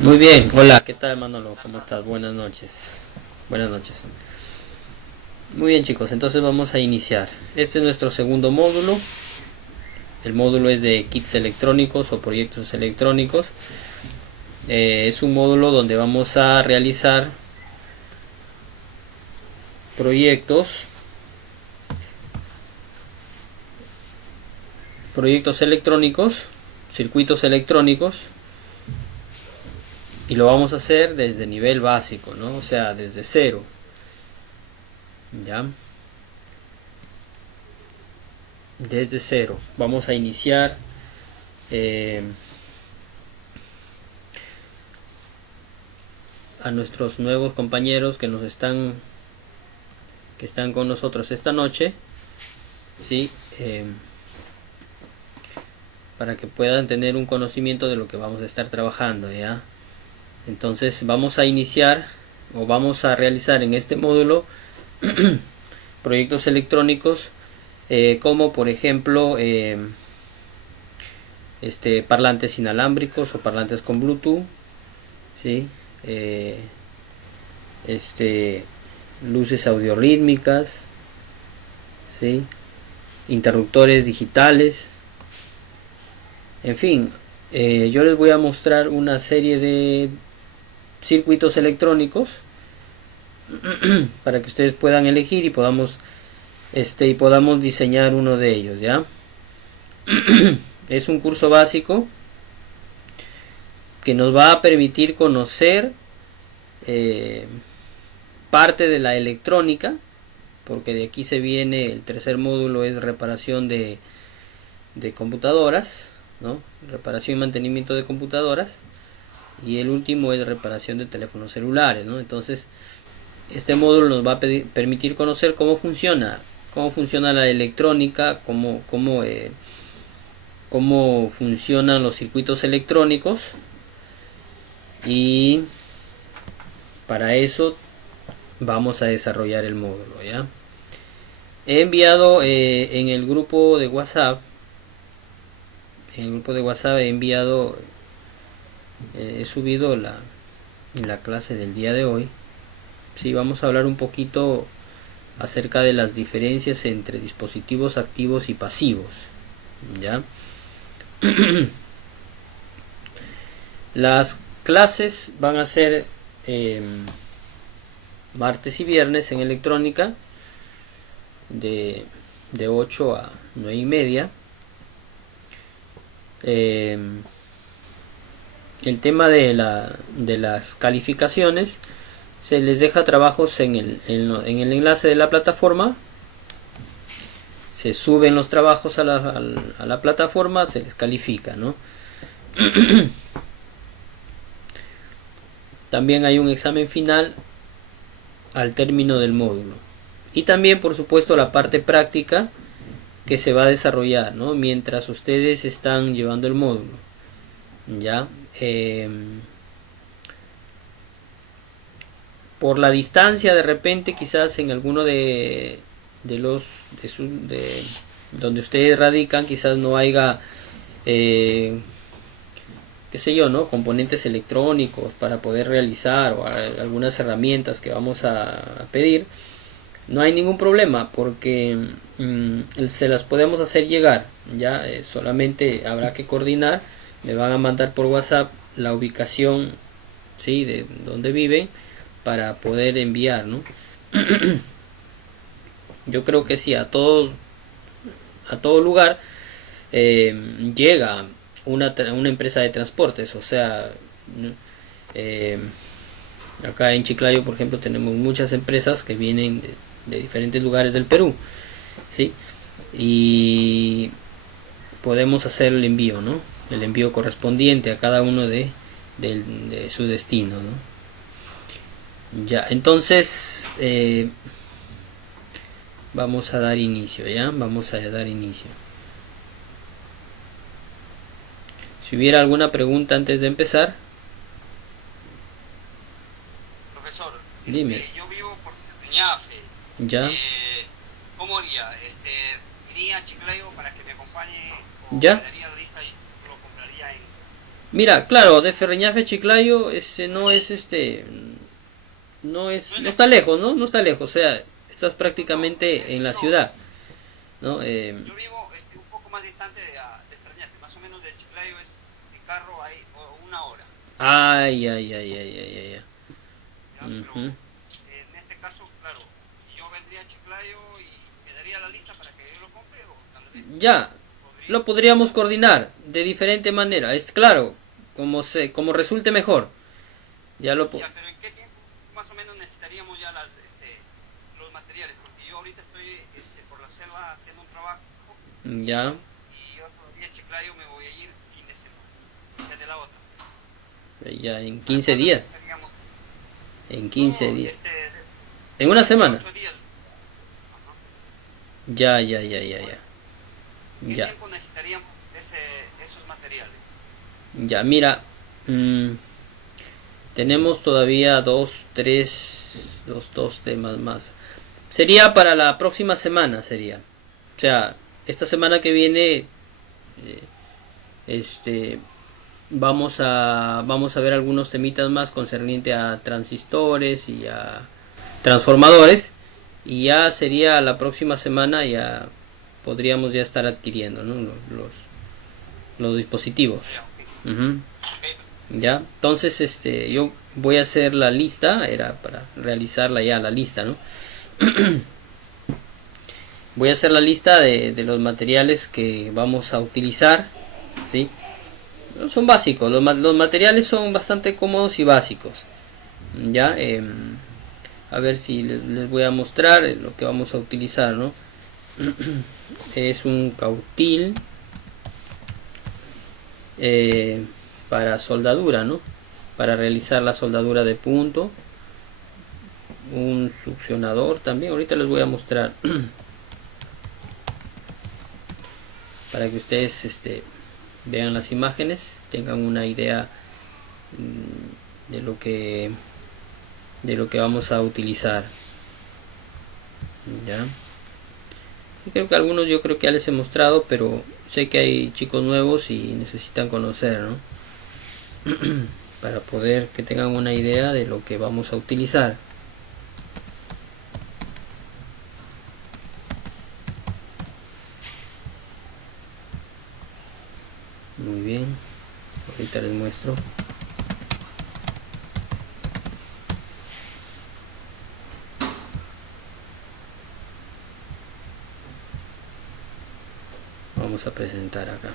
Muy bien, hola, ¿qué tal Manolo? ¿Cómo estás? Buenas noches. Buenas noches. Muy bien chicos, entonces vamos a iniciar. Este es nuestro segundo módulo. El módulo es de kits electrónicos o proyectos electrónicos. Es un módulo donde vamos a realizar proyectos electrónicos, circuitos electrónicos, y lo vamos a hacer desde nivel básico, ¿no? O sea, desde cero. ¿Ya? Desde cero. Vamos a iniciar a nuestros nuevos compañeros que están con nosotros esta noche, ¿sí? Para que puedan tener un conocimiento de lo que vamos a estar trabajando, ¿ya? Entonces vamos a iniciar o vamos a realizar en este módulo proyectos electrónicos, como por ejemplo parlantes inalámbricos o parlantes con Bluetooth, ¿sí? Luces audiorítmicas, ¿sí? Interruptores digitales, en fin. Yo les voy a mostrar una serie de circuitos electrónicos para que ustedes puedan elegir y podamos diseñar uno de ellos, ¿ya? Es un curso básico que nos va a permitir conocer parte de la electrónica, porque de aquí se viene el tercer módulo, es reparación de computadoras, ¿no? Reparación y mantenimiento de computadoras, y el último es reparación de teléfonos celulares, ¿no? Entonces este módulo nos va a permitir conocer cómo funciona la electrónica, cómo funcionan los circuitos electrónicos, y para eso vamos a desarrollar el módulo, ¿ya? He enviado en el grupo de WhatsApp he subido la clase del día de hoy. Sí, vamos a hablar un poquito acerca de las diferencias entre dispositivos activos y pasivos, ¿ya? Las clases van a ser martes y viernes en electrónica de 8 a 9 y media. El tema de las calificaciones, se les deja trabajos en el enlace de la plataforma. Se suben los trabajos a la plataforma, se les califica, ¿no? También hay un examen final al término del módulo, y también por supuesto la parte práctica que se va a desarrollar, ¿no? Mientras ustedes están llevando el módulo, ¿ya? Por la distancia, de repente quizás en alguno de donde ustedes radican, quizás no haya qué sé yo, ¿no? Componentes electrónicos para poder realizar, o algunas herramientas que vamos a pedir. No hay ningún problema, porque se las podemos hacer llegar, ya. Solamente habrá que coordinar. Me van a mandar por WhatsApp la ubicación, ¿sí?, de donde viven, para poder enviar, ¿no? Yo creo que sí, a todo lugar llega una empresa de transportes. O sea, acá en Chiclayo, por ejemplo, tenemos muchas empresas que vienen de diferentes lugares del Perú, ¿sí? Y podemos hacer el envío, ¿no? El envío correspondiente a cada uno de su destino, ¿no? Ya, entonces vamos a dar inicio, ¿ya? Vamos a dar inicio. Si hubiera alguna pregunta antes de empezar. Profesor, dime. Yo vivo por Ñafe. Ya. ¿Cómo haría? ¿Iría a Chiclayo para que me acompañe, o ya. me daría la lista y lo compraría en Mira, claro, de Ferreñafe a Chiclayo no es No es no está lejos. lejos, ¿no? No está lejos, o sea, estás No, prácticamente en la no. ciudad, ¿no? Yo vivo un poco más distante de Ferreñafe, más o menos de Chiclayo es en carro hay una hora, Ay, ay, ay, ay, ay, ay, ay. ¿ya? Pero Ujú. en este caso, claro, yo vendría a Chiclayo y me daría la lista para que yo lo compre o tal vez Ya, lo podríamos podríamos coordinar. coordinar de diferente manera, es claro, como resulte mejor. Ya lo, Sí, po- ya, pero ¿en qué tiempo más o menos necesitaríamos ya los materiales? Porque yo ahorita estoy por la selva haciendo un trabajo ya, y yo todavía a Chiclayo me voy a ir fin de semana, o sea, de la otra semana. ya en ¿Para 15 cuándo días, necesitaríamos? en 15 No, días, en una de semana. 8 días. Ajá. Ya, ya, ya, ya, Listo. ya. ¿En qué Ya, tiempo necesitaríamos esos materiales? ya, mira, mm, tenemos todavía dos temas más. Sería para la próxima semana, sería. O sea, esta semana que viene, este, vamos a ver algunos temitas más concerniente a transistores y a transformadores. Y ya sería la próxima semana, ya podríamos ya estar adquiriendo, ¿no? los dispositivos. Ya, ok. Ujú. Ok, Ya, entonces sí, yo voy a hacer la lista, era para realizarla ya la lista, ¿no? Voy a hacer la lista de los materiales que vamos a utilizar, ¿sí? Son básicos, los materiales son bastante cómodos y básicos, ¿ya? A ver si les voy a mostrar lo que vamos a utilizar, ¿no? Es un cautil eh, para soldadura, ¿no? Para realizar la soldadura de punto, un succionador también, ahorita les voy a mostrar para que ustedes vean las imágenes, tengan una idea de lo que vamos a utilizar, ya. Y creo que algunos yo creo que ya les he mostrado, pero sé que hay chicos nuevos y necesitan conocer, ¿no? Para poder que tengan una idea de lo que vamos a utilizar. Muy bien, ahorita les muestro. Vamos a presentar acá.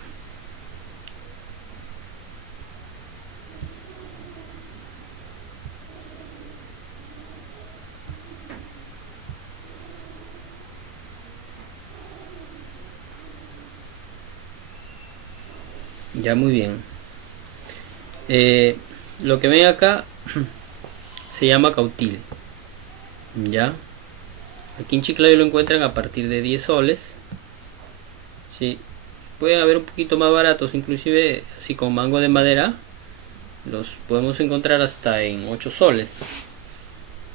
Ya, muy bien. Eh, lo que ven acá se llama cautil. Ya. Aquí en Chiclayo lo encuentran a partir de 10 soles. Sí. Pueden haber un poquito más baratos, inclusive así con mango de madera. Los podemos encontrar hasta en 8 soles.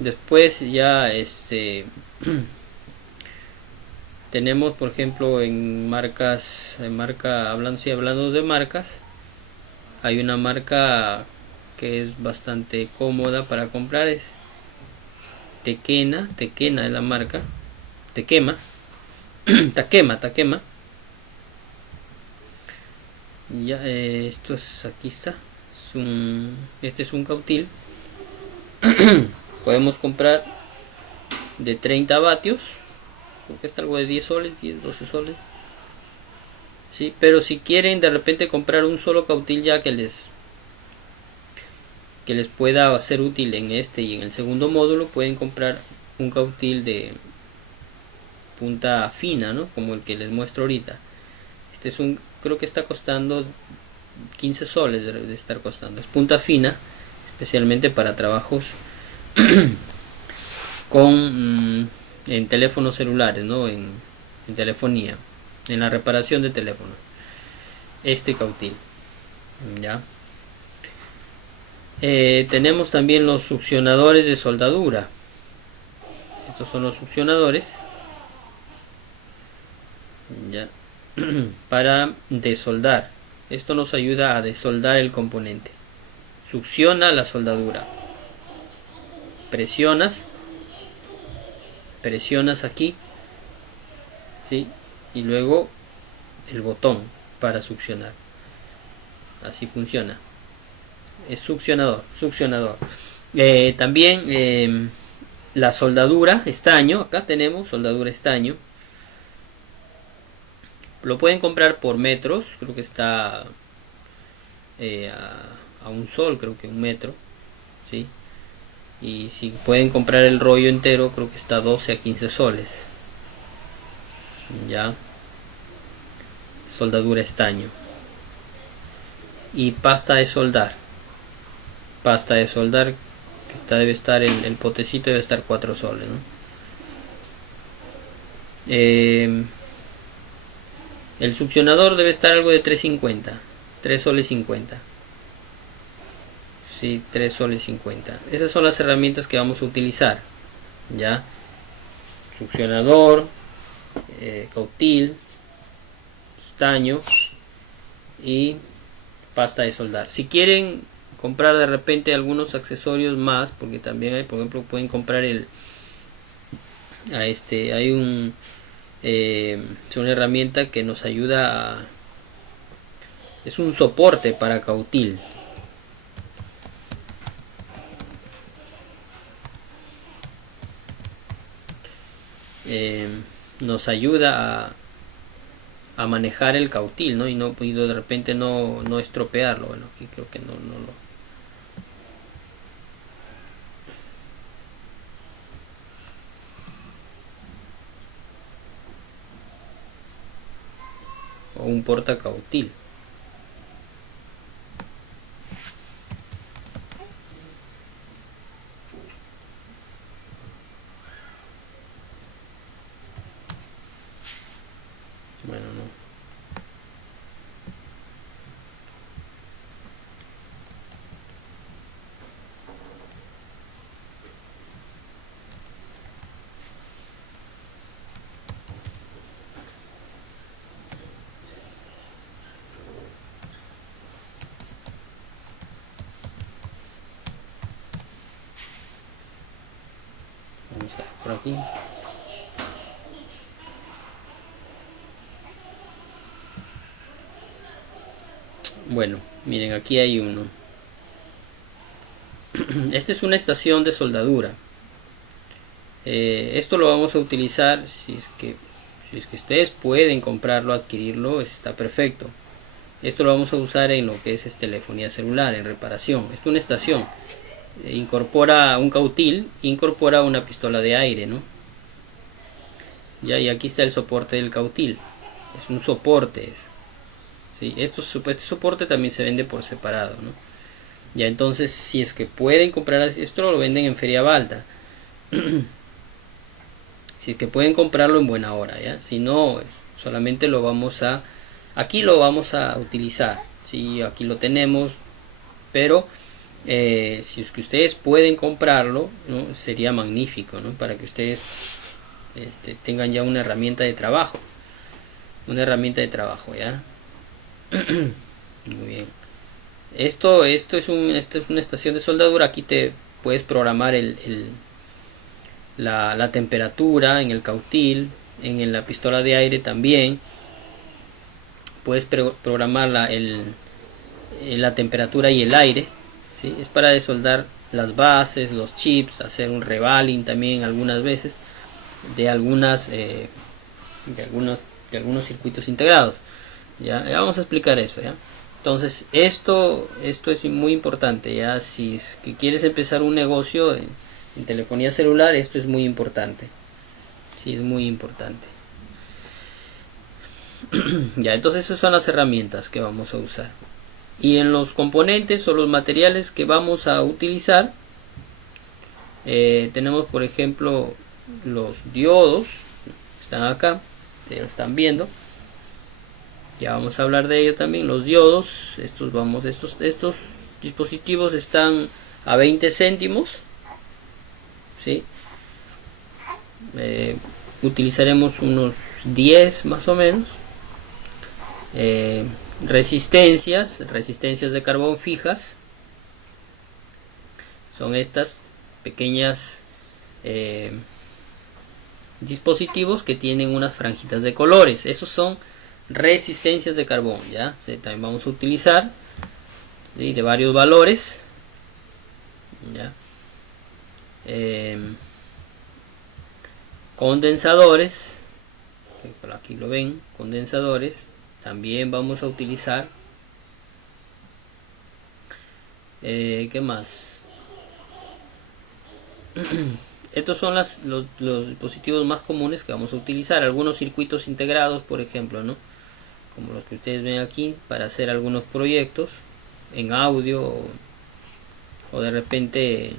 Después ya tenemos por ejemplo hablando de marcas, hay una marca que es bastante cómoda para comprar, es Tequena es la marca, Tequema, Takema. Ya, aquí está, este es un cautil, podemos comprar de 30 vatios, porque está algo de 10 soles, 10, 12 soles. Sí, pero si quieren de repente comprar un solo cautil ya que les pueda ser útil en este y en el segundo módulo, pueden comprar un cautil de punta fina, ¿no? Como el que les muestro ahorita. Creo que está costando 15 soles, de estar costando. Es punta fina, especialmente para trabajos en teléfonos celulares, ¿no? En telefonía, en la reparación de teléfonos. Este cautil, ¿ya? Tenemos también los succionadores de soldadura. Estos son los succionadores, ¿ya? Para desoldar. Esto nos ayuda a desoldar el componente. Succiona la soldadura. Presionas aquí, ¿sí? Y luego el botón para succionar. Así funciona. Es succionador. También la soldadura estaño. Acá tenemos soldadura estaño. Lo pueden comprar por metros. Creo que está a un sol, creo que un metro, ¿sí? Y si pueden comprar el rollo entero, creo que está 12 a 15 soles. Ya. Soldadura estaño. Y pasta de soldar. Que debe estar, el potecito debe estar 4 soles, ¿no? El succionador debe estar algo de 3.50. 3 soles 50. Sí, 3 soles 50. Esas son las herramientas que vamos a utilizar. Ya. Succionador, cautil, estaño y pasta de soldar. Si quieren comprar de repente algunos accesorios más, porque también hay, por ejemplo, pueden comprar es una herramienta que nos ayuda es un soporte para cautil. Nos ayuda a manejar el cautil, ¿no? Y de repente no estropearlo. Bueno, aquí creo que no lo... O un portacautil. Bueno, no. Vamos a ver por aquí. Bueno, miren, aquí hay uno. Esta es una estación de soldadura. Esto lo vamos a utilizar si es que ustedes pueden comprarlo, adquirirlo, está perfecto. Esto lo vamos a usar en lo que es telefonía celular, en reparación. Esto es una estación. Incorpora un cautil, incorpora una pistola de aire, ¿no? Ya, y aquí está el soporte del cautil. Es un soporte. ¿Sí? Este soporte también se vende por separado, ¿no? Ya, entonces, si es que pueden comprar esto, lo venden en Feria Balta. Si es que pueden comprarlo en buena hora, ¿ya? Si no, solamente lo vamos a... Aquí lo vamos a utilizar, ¿sí? Aquí lo tenemos, pero si es que ustedes pueden comprarlo, ¿no? Sería magnífico, ¿no? Para que ustedes tengan ya una herramienta de trabajo. Una herramienta de trabajo, ¿ya? Muy bien. Esto es una estación de soldadura. Aquí te puedes programar la temperatura en el cautil, en la pistola de aire también. Puedes programar la temperatura y el aire, ¿sí? Es para desoldar las bases, los chips, hacer un revaling también algunas veces de algunos circuitos integrados. Ya vamos a explicar eso, ¿ya? Entonces esto es muy importante, ya si es que quieres empezar un negocio en telefonía celular, esto es muy importante. Sí, es muy importante. Ya, entonces esas son las herramientas que vamos a usar. Y en los componentes o los materiales que vamos a utilizar, tenemos por ejemplo los diodos, están acá, lo están viendo. Ya vamos a hablar de ello también. Los diodos, estos dispositivos están a 20 céntimos, ¿sí? Utilizaremos unos 10 más o menos. resistencias de carbón fijas. Son estas pequeñas dispositivos que tienen unas franjitas de colores. Esos son resistencias de carbón, ya. También vamos a utilizar, ¿sí?, de varios valores, ya. Condensadores, aquí lo ven, condensadores, también vamos a utilizar. ¿Qué más? Estos son los dispositivos más comunes que vamos a utilizar. Algunos circuitos integrados, por ejemplo, ¿no?, como los que ustedes ven aquí, para hacer algunos proyectos en audio, o de repente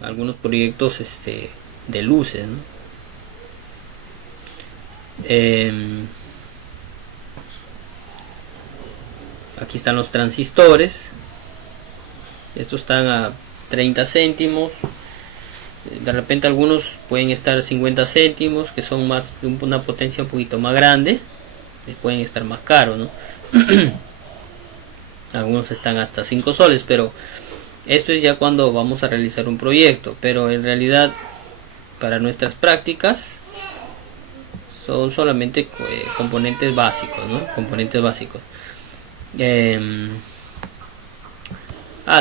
algunos proyectos de luces, ¿no? Aquí están los transistores. Estos están a 30 céntimos. De repente algunos pueden estar a 50 céntimos, que son más de una potencia un poquito más grande. Pueden estar más caros, ¿no? Algunos están hasta 5 soles, pero esto es ya cuando vamos a realizar un proyecto. Pero en realidad, para nuestras prácticas, son solamente componentes básicos, ¿no? Componentes básicos.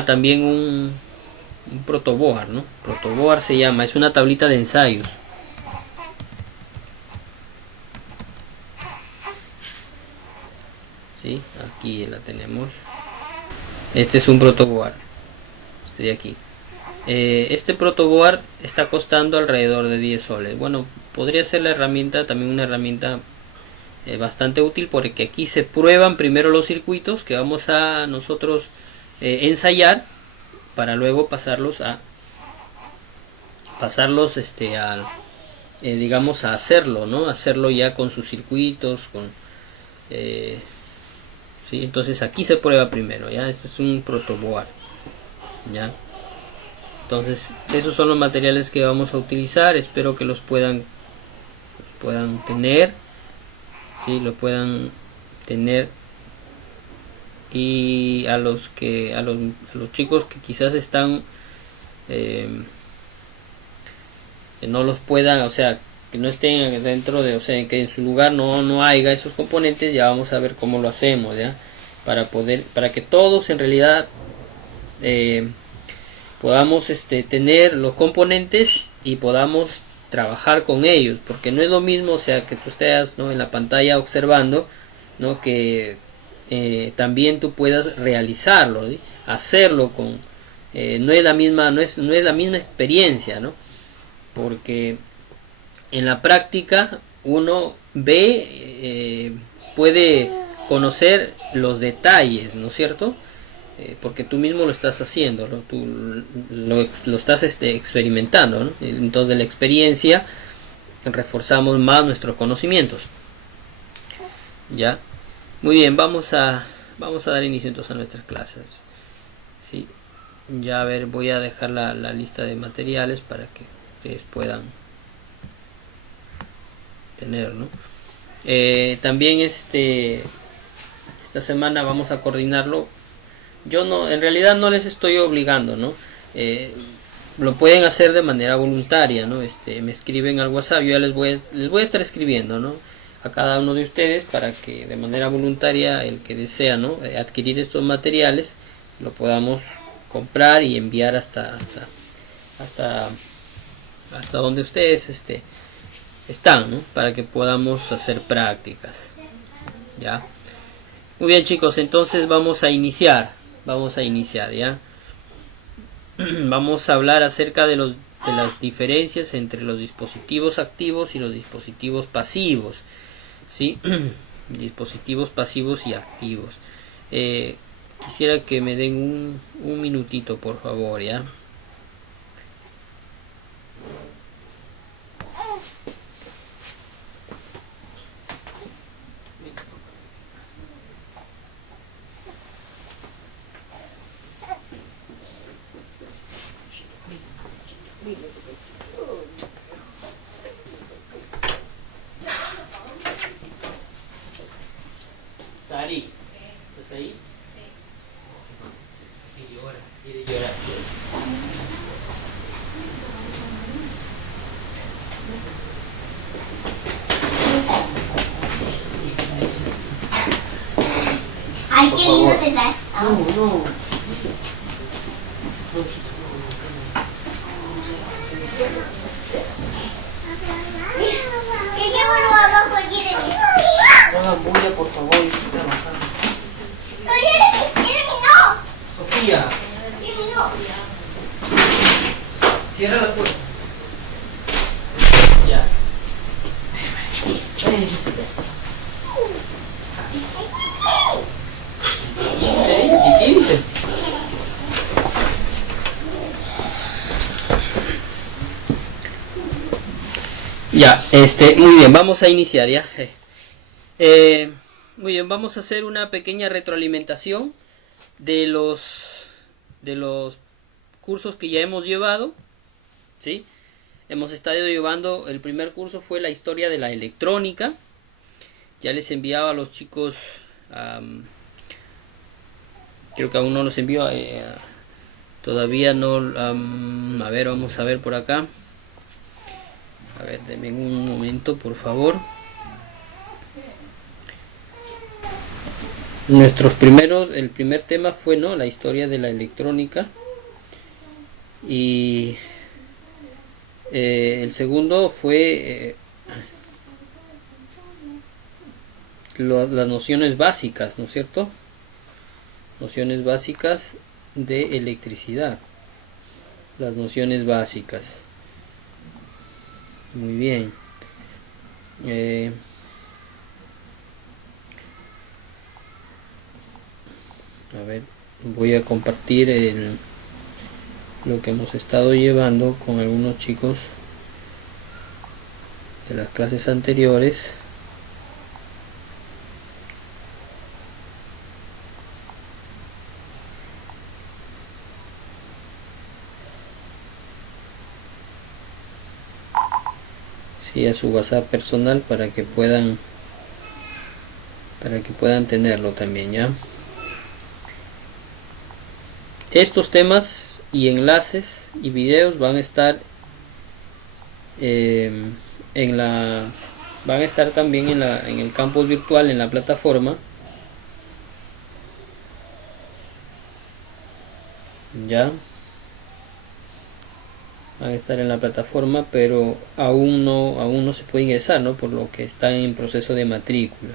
También un protoboard, ¿no? Protoboard se llama, es una tablita de ensayos. ¿Sí? Aquí la tenemos. Este es un protoboard, este de aquí. Este protoboard está costando alrededor de 10 soles. Bueno, podría ser la herramienta, también una herramienta bastante útil, porque aquí se prueban primero los circuitos que vamos a nosotros ensayar, para luego pasarlos digamos, a hacerlo, ¿no? Hacerlo ya con sus circuitos, ¿sí? Entonces aquí se prueba primero, ya. Este es un protoboard, ya. Entonces esos son los materiales que vamos a utilizar. Espero que los puedan tener, ¿sí? Lo puedan tener. Y a los chicos que quizás están que no los puedan, o sea, que no estén dentro de, o sea, que en su lugar no haya esos componentes, ya vamos a ver cómo lo hacemos, ya, para que todos en realidad podamos tener los componentes y podamos trabajar con ellos, porque no es lo mismo, o sea, que tú estés, ¿no?, en la pantalla observando, ¿no?, que también tú puedas realizarlo, ¿sí?, hacerlo con no es la misma experiencia, ¿no?, porque en la práctica uno ve, puede conocer los detalles, ¿no es cierto? Porque tú mismo lo estás haciendo, ¿no? Tú lo estás experimentando, ¿no? Entonces, de la experiencia reforzamos más nuestros conocimientos. ¿Ya? Muy bien, vamos a dar inicio entonces a nuestras clases. Sí. Ya, a ver, voy a dejar la lista de materiales para que ustedes puedan tener, ¿no? También esta semana vamos a coordinarlo. Yo en realidad no les estoy obligando, ¿no? Lo pueden hacer de manera voluntaria, ¿no? Me escriben al WhatsApp, yo ya les voy a estar escribiendo, ¿no?, a cada uno de ustedes, para que de manera voluntaria el que desea, ¿no?, adquirir estos materiales, lo podamos comprar y enviar hasta donde ustedes están, ¿no?, para que podamos hacer prácticas. Ya. Muy bien, chicos, entonces vamos a iniciar, ya. Vamos a hablar acerca de las diferencias entre los dispositivos activos y los dispositivos pasivos, ¿sí? Dispositivos pasivos y activos. Quisiera que me den un minutito, por favor, ya. Sari. ahí? Y llora, quiere llorar. Ay, qué lindo César. No, no. Yo llevo lo abajo, Jeremy. No hagan bulla, por favor, estoy trabajando. No, Jeremy, no. Sofía, Jeremy, no. cierra la puerta. Ya. ¿Y qué dice? Ya, muy bien, vamos a iniciar ya. Muy bien, vamos a hacer una pequeña retroalimentación de los cursos que ya hemos llevado, ¿sí? Hemos estado llevando, el primer curso fue la historia de la electrónica. Ya les enviaba a los chicos, creo que aún no los envío, todavía no, a ver, vamos a ver por acá. A ver, denme un momento, por favor. El primer tema fue, ¿no?, la historia de la electrónica. Y el segundo fue las nociones básicas, ¿no es cierto? Nociones básicas de electricidad. Las nociones básicas. Muy bien. A ver, voy a compartir lo que hemos estado llevando con algunos chicos de las clases anteriores. Sí, a su WhatsApp personal para que puedan tenerlo también, ¿ya? Estos temas y enlaces y videos van a estar van a estar también en el campus virtual, en la plataforma, ya van a estar en la plataforma, pero aún no se puede ingresar, ¿no?, por lo que están en proceso de matrícula.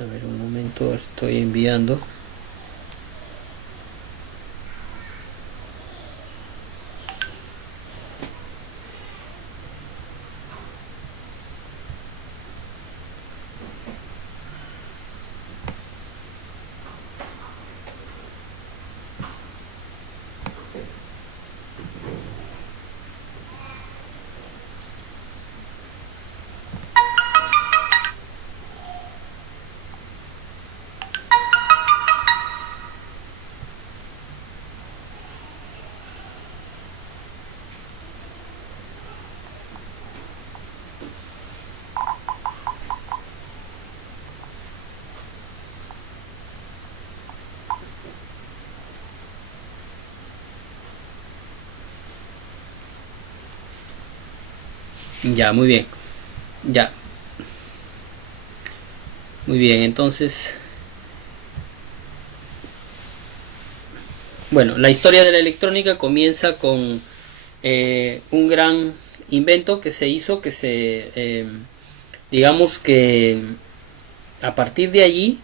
A ver, un momento, estoy enviando. Ya, muy bien. Ya. Muy bien, entonces, bueno, la historia de la electrónica comienza con un gran invento que se hizo, digamos que a partir de allí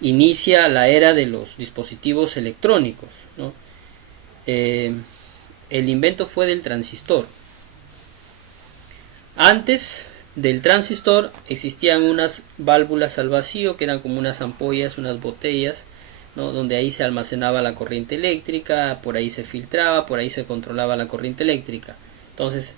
inicia la era de los dispositivos electrónicos, ¿no? El invento fue del transistor. Antes del transistor existían unas válvulas al vacío que eran como unas ampollas, unas botellas, ¿no?, donde ahí se almacenaba la corriente eléctrica, por ahí se filtraba, por ahí se controlaba la corriente eléctrica. Entonces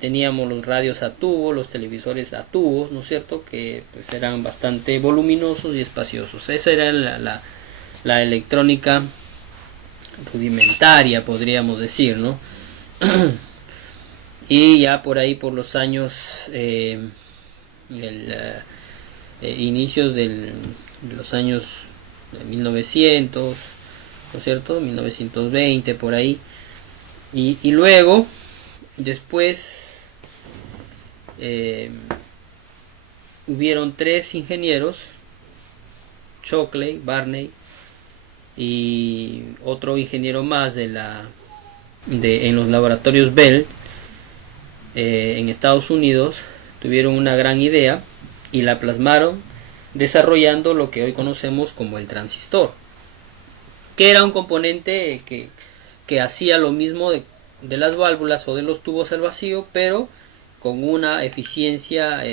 teníamos los radios a tubo, los televisores a tubos, ¿no es cierto?, que pues eran bastante voluminosos y espaciosos. Esa era la electrónica rudimentaria, podríamos decir, ¿no? Y ya por ahí, por los años, inicios de los años 1900, ¿no es cierto? 1920, por ahí. Y luego, después, hubieron 3 ingenieros, Shockley, Barney y otro ingeniero más en los laboratorios Bell, en Estados Unidos. Tuvieron una gran idea y la plasmaron desarrollando lo que hoy conocemos como el transistor, que era un componente que hacía lo mismo de las válvulas o de los tubos al vacío, pero con una eficiencia,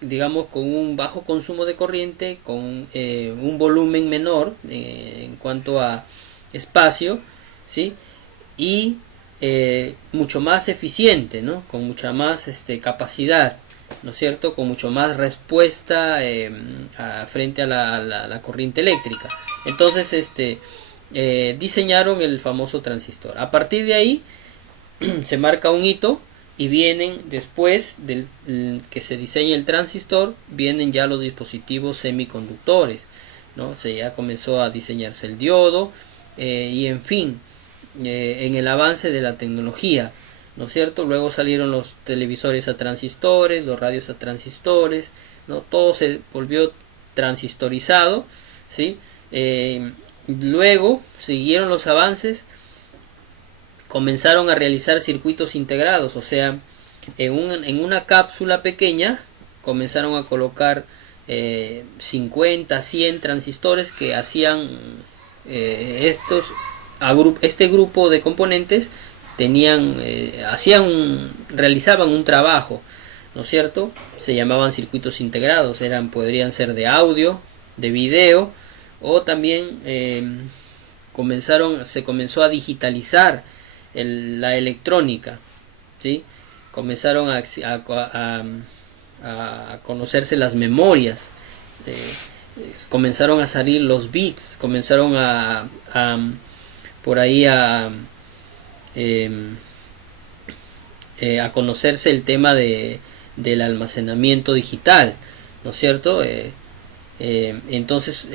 digamos, con un bajo consumo de corriente, con un volumen menor en cuanto a espacio, ¿sí? Y mucho más eficiente, ¿no? Con mucha más capacidad, ¿no es cierto? Con mucho más respuesta frente a la corriente eléctrica. Entonces, diseñaron el famoso transistor. A partir de ahí se marca un hito y vienen, después del que se diseña el transistor, vienen ya los dispositivos semiconductores, ¿no? Ya comenzó a diseñarse el diodo, y en fin, en el avance de la tecnología, ¿no es cierto? Luego salieron los televisores a transistores, los radios a transistores, ¿no? Todo se volvió transistorizado, ¿sí? Luego siguieron los avances, comenzaron a realizar circuitos integrados, o sea, en una cápsula pequeña comenzaron a colocar 50, 100 transistores que hacían este grupo de componentes realizaban un trabajo, ¿no es cierto? Se llamaban circuitos integrados, podrían ser de audio, de video, o también se comenzó a digitalizar la electrónica, ¿sí? Comenzaron a conocerse las memorias, comenzaron a salir los bits, comenzaron por ahí a conocerse el tema del almacenamiento digital, ¿no es cierto? Entonces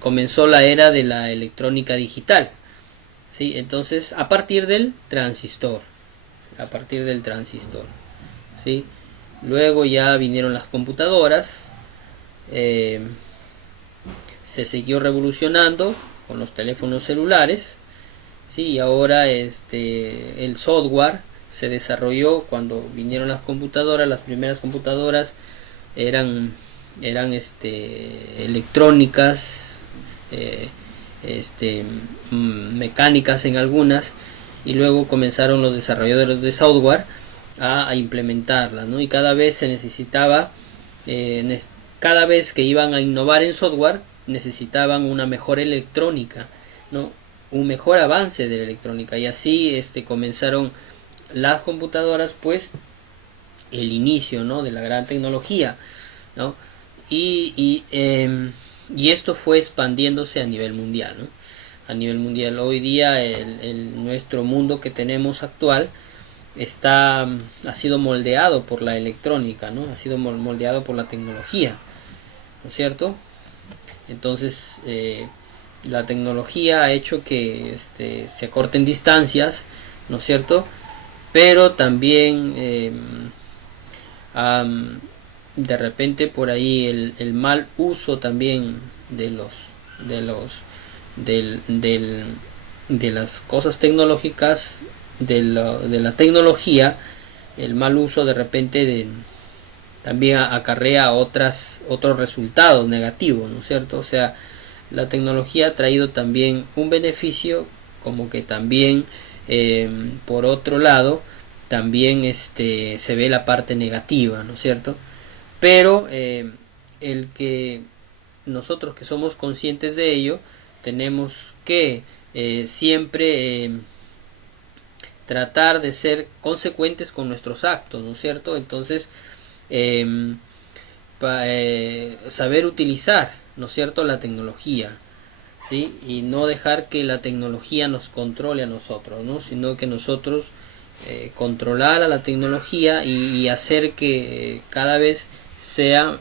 comenzó la era de la electrónica digital, ¿sí? Entonces a partir del transistor, ¿sí? Luego ya vinieron las computadoras, se siguió revolucionando con los teléfonos celulares, ¿sí? Y ahora el software se desarrolló cuando vinieron las computadoras. Las primeras computadoras eran electrónicas, mecánicas en algunas, y luego comenzaron los desarrolladores de software a implementarlas, ¿no? Y cada vez se necesitaba, cada vez que iban a innovar en software, necesitaban una mejor electrónica, ¿no? Un mejor avance de la electrónica, y así comenzaron las computadoras, pues el inicio, ¿no?, de la gran tecnología, ¿no? Y esto fue expandiéndose a nivel mundial, ¿no? A nivel mundial. Hoy día nuestro mundo que tenemos actual ha sido moldeado por la electrónica, ¿no? Ha sido moldeado por la tecnología, ¿no es cierto? Entonces la tecnología ha hecho que se acorten distancias, ¿no es cierto? Pero también de repente por ahí el mal uso también de las cosas tecnológicas, de la tecnología, el mal uso de repente también acarrea otros resultados negativos, ¿no es cierto? O sea, la tecnología ha traído también un beneficio, como que también por otro lado también se ve la parte negativa, ¿no es cierto? Pero el que nosotros, que somos conscientes de ello, tenemos que siempre tratar de ser consecuentes con nuestros actos, ¿no es cierto? Entonces saber utilizar, ¿no es cierto?, la tecnología, ¿sí? Y no dejar que la tecnología nos controle a nosotros, ¿no? Sino que nosotros controlar a la tecnología y hacer que cada vez sea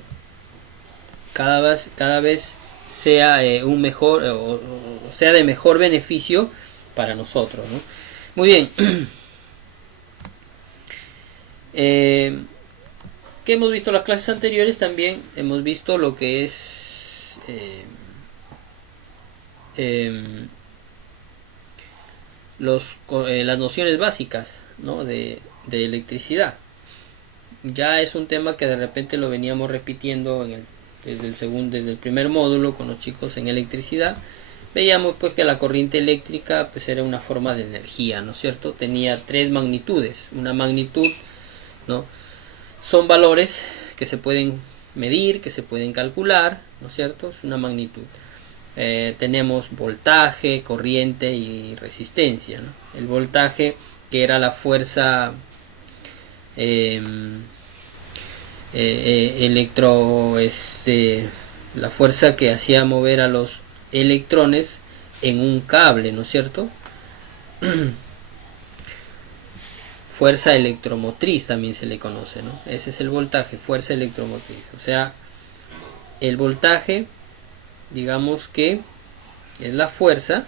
sea un mejor o sea de mejor beneficio para nosotros, ¿no? Muy bien. Que hemos visto las clases anteriores, también hemos visto lo que es las nociones básicas, ¿no? de electricidad. Ya es un tema que de repente lo veníamos repitiendo desde el primer módulo con los chicos en electricidad. Veíamos pues que la corriente eléctrica pues era una forma de energía, ¿no es cierto? Tenía tres magnitudes. Una magnitud, ¿no? Son valores que se pueden medir, que se pueden calcular, ¿no es cierto? Es una magnitud. Tenemos voltaje, corriente y resistencia, ¿no? El voltaje, que era la fuerza la fuerza que hacía mover a los electrones en un cable, ¿no es cierto? Fuerza electromotriz también se le conoce, ¿no? Ese es el voltaje, fuerza electromotriz. O sea, el voltaje, digamos que es la fuerza,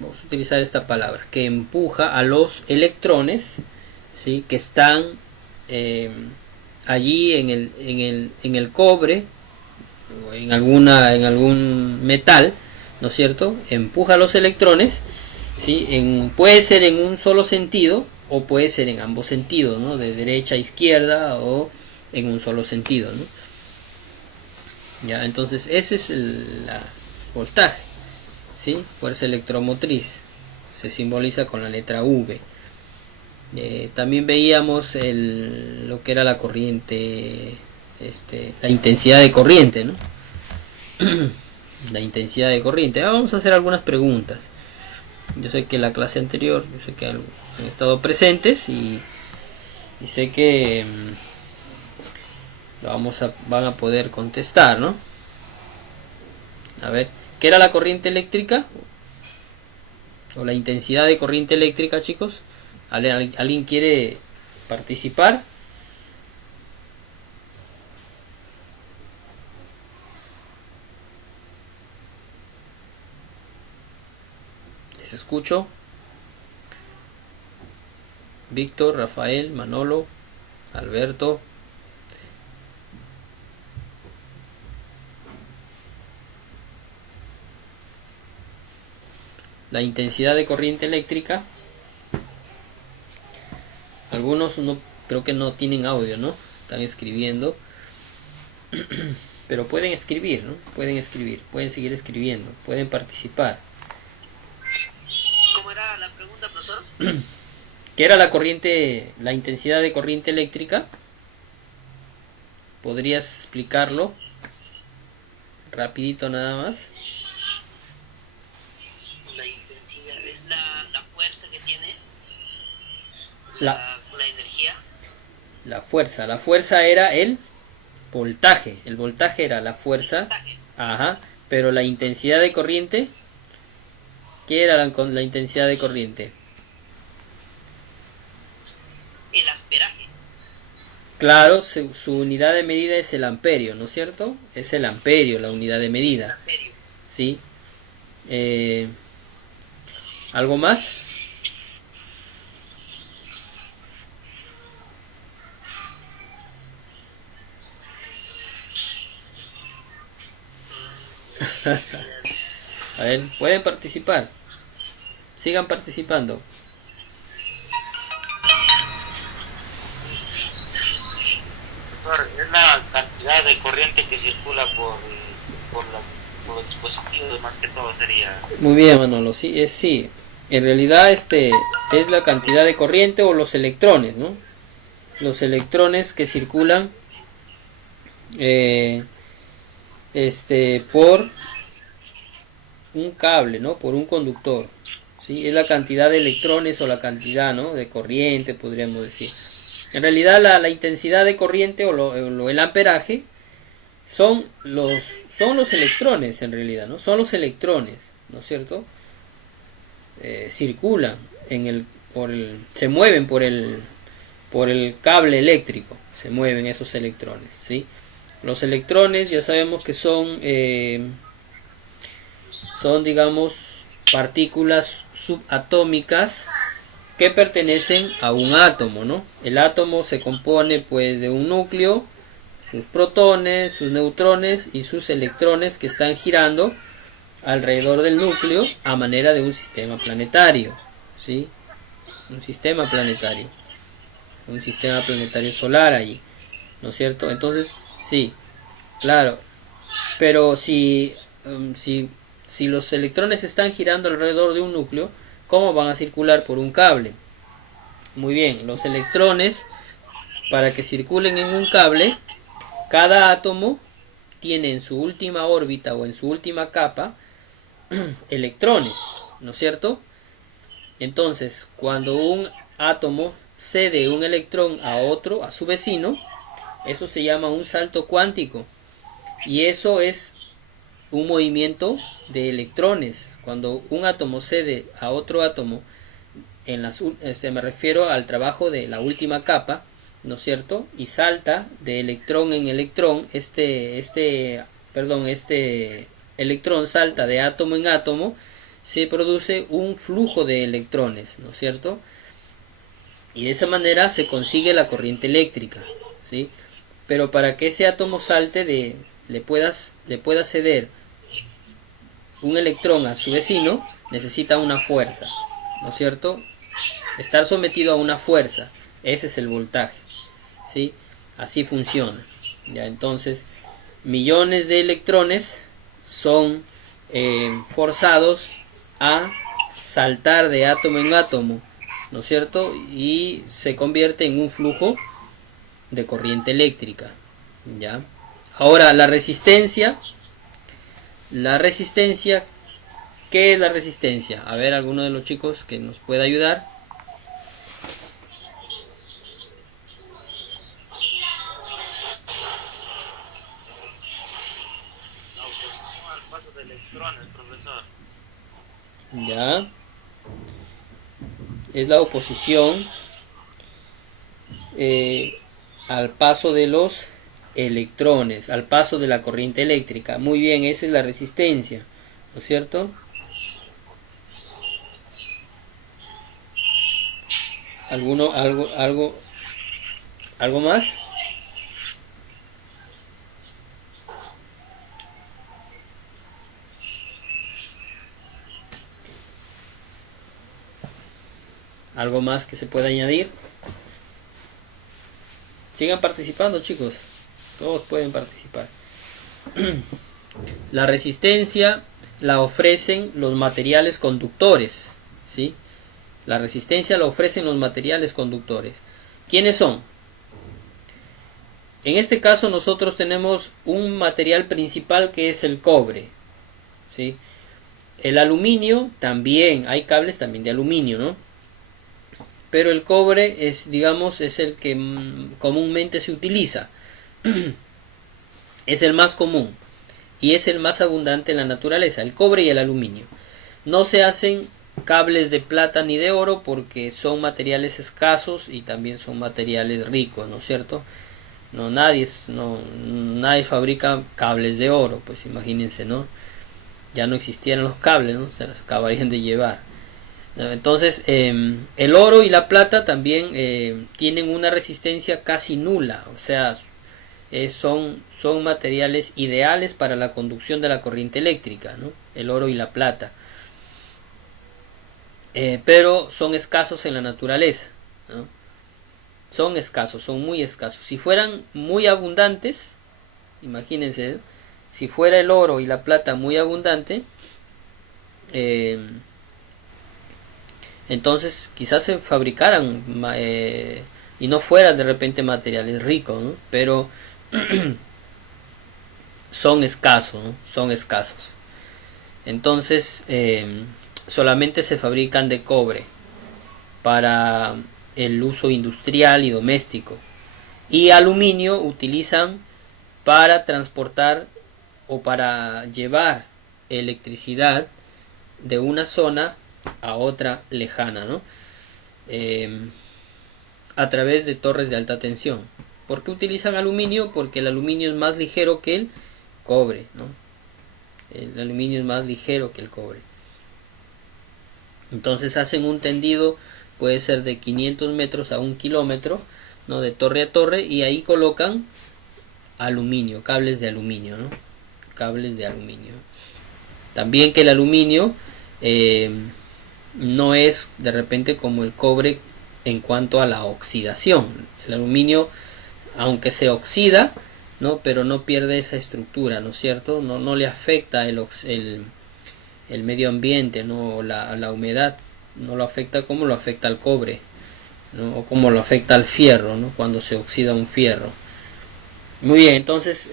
vamos a utilizar esta palabra, que empuja a los electrones, ¿sí? Que están allí en el cobre o en algún metal, ¿no es cierto? Empuja a los electrones, ¿sí? Puede ser en un solo sentido o puede ser en ambos sentidos, ¿no? De derecha a izquierda o en un solo sentido, ¿no? Ya, entonces ese es el voltaje, ¿sí? Fuerza electromotriz, se simboliza con la letra V. También veíamos lo que era la corriente, la intensidad de corriente, ¿no? La intensidad de corriente. Ahora vamos a hacer algunas preguntas. Yo sé que la clase anterior, yo sé que han estado presentes y sé que van a poder contestar, ¿no? A ver, ¿qué era la corriente eléctrica? O la intensidad de corriente eléctrica, chicos. ¿Alguien quiere participar? Les escucho. Víctor, Rafael, Manolo, Alberto. La intensidad de corriente eléctrica. Algunos creo que no tienen audio, ¿no? Están escribiendo. Pero pueden escribir, ¿no? Pueden escribir, pueden seguir escribiendo, pueden participar. ¿Cómo era la pregunta, profesor? ¿Qué era la intensidad de corriente eléctrica? ¿Podrías explicarlo? Rapidito nada más. La intensidad es la fuerza que tiene La energía. La fuerza era el voltaje. El voltaje era la fuerza. Ajá. Pero la intensidad de corriente, ¿qué era la intensidad de corriente? El amperaje. Claro, su unidad de medida es el amperio, ¿no es cierto? Es el amperio la unidad de medida. ¿Sí? ¿Algo más? A ver, pueden participar. Sigan participando. Es la cantidad de corriente que circula por los dispositivos, más que todo sería. Muy bien, Manolo. Sí. En realidad es la cantidad de corriente o los electrones, ¿no? Los electrones que circulan por un cable, ¿no? Por un conductor, ¿sí? Es la cantidad de electrones o la cantidad, ¿no? De corriente, podríamos decir. En realidad la intensidad de corriente o el amperaje son los electrones, en realidad, ¿no? Son los electrones, ¿no es cierto? Circulan se mueven por el cable eléctrico, se mueven esos electrones, ¿sí? Los electrones ya sabemos que son digamos partículas subatómicas que pertenecen a un átomo, ¿no? El átomo se compone pues de un núcleo, sus protones, sus neutrones y sus electrones que están girando alrededor del núcleo a manera de un sistema planetario, ¿sí? Un sistema planetario solar allí, ¿no es cierto? Entonces, sí, claro, pero si los electrones están girando alrededor de un núcleo, ¿cómo van a circular por un cable? Muy bien, los electrones, para que circulen en un cable, cada átomo tiene en su última órbita o en su última capa electrones, ¿no es cierto? Entonces, cuando un átomo cede un electrón a otro, a su vecino, eso se llama un salto cuántico. Y eso es un movimiento de electrones. Cuando un átomo cede a otro átomo, me refiero al trabajo de la última capa, ¿no es cierto? Y salta de electrón en electrón, este electrón salta de átomo en átomo, se produce un flujo de electrones, ¿no es cierto? Y de esa manera se consigue la corriente eléctrica, ¿sí? Pero para que ese átomo salte le pueda ceder un electrón a su vecino, necesita una fuerza, ¿no es cierto? Estar sometido a una fuerza, ese es el voltaje, ¿sí? Así funciona. Ya, entonces, millones de electrones son forzados a saltar de átomo en átomo, ¿no es cierto? Y se convierte en un flujo de corriente eléctrica, ¿ya? Ahora, la resistencia, ¿qué es la resistencia? A ver, alguno de los chicos que nos pueda ayudar. Ya, es la oposición al paso de los electrones, al paso de la corriente eléctrica. Muy bien, esa es la resistencia, ¿no es cierto? ¿Algo más? ¿Algo más que se pueda añadir? Sigan participando, chicos. Todos pueden participar. La resistencia la ofrecen los materiales conductores, ¿sí? La resistencia la ofrecen los materiales conductores. ¿Quiénes son? En este caso nosotros tenemos un material principal que es el cobre, ¿sí? El aluminio también, hay cables también de aluminio, ¿no? Pero el cobre es, digamos, es el que comúnmente se utiliza. Es el más común y es el más abundante en la naturaleza, el cobre y el aluminio. No se hacen cables de plata ni de oro porque son materiales escasos y también son materiales ricos, ¿no es cierto? Nadie fabrica cables de oro, pues imagínense, ¿no? Ya no existieran los cables, ¿no? Se los acabarían de llevar. Entonces, el oro y la plata también tienen una resistencia casi nula, o sea, son materiales ideales para la conducción de la corriente eléctrica, ¿no? El oro y la plata. Pero son escasos en la naturaleza, ¿no? Son escasos, son muy escasos. Si fueran muy abundantes, imagínense, si fuera el oro y la plata muy abundante, entonces quizás se fabricaran y no fueran de repente materiales ricos, ¿no? Pero son escasos, ¿no? Son escasos. Entonces solamente se fabrican de cobre para el uso industrial y doméstico, y aluminio utilizan para transportar o para llevar electricidad de una zona a otra lejana, ¿no? a través de torres de alta tensión. ¿Por qué utilizan aluminio? Porque el aluminio es más ligero que el cobre, ¿no? El aluminio es más ligero que el cobre. Entonces hacen un tendido, puede ser de 500 metros a 1 kilómetro, ¿no? De torre a torre, y ahí colocan aluminio, cables de aluminio, ¿no? Cables de aluminio. También que el aluminio no es de repente como el cobre en cuanto a la oxidación. El aluminio, aunque se oxida, ¿no? Pero no pierde esa estructura, ¿no es cierto? No le afecta el medio ambiente, ¿no? La humedad no lo afecta como lo afecta al cobre, ¿no? O como lo afecta al fierro, ¿no? Cuando se oxida un fierro. Muy bien, entonces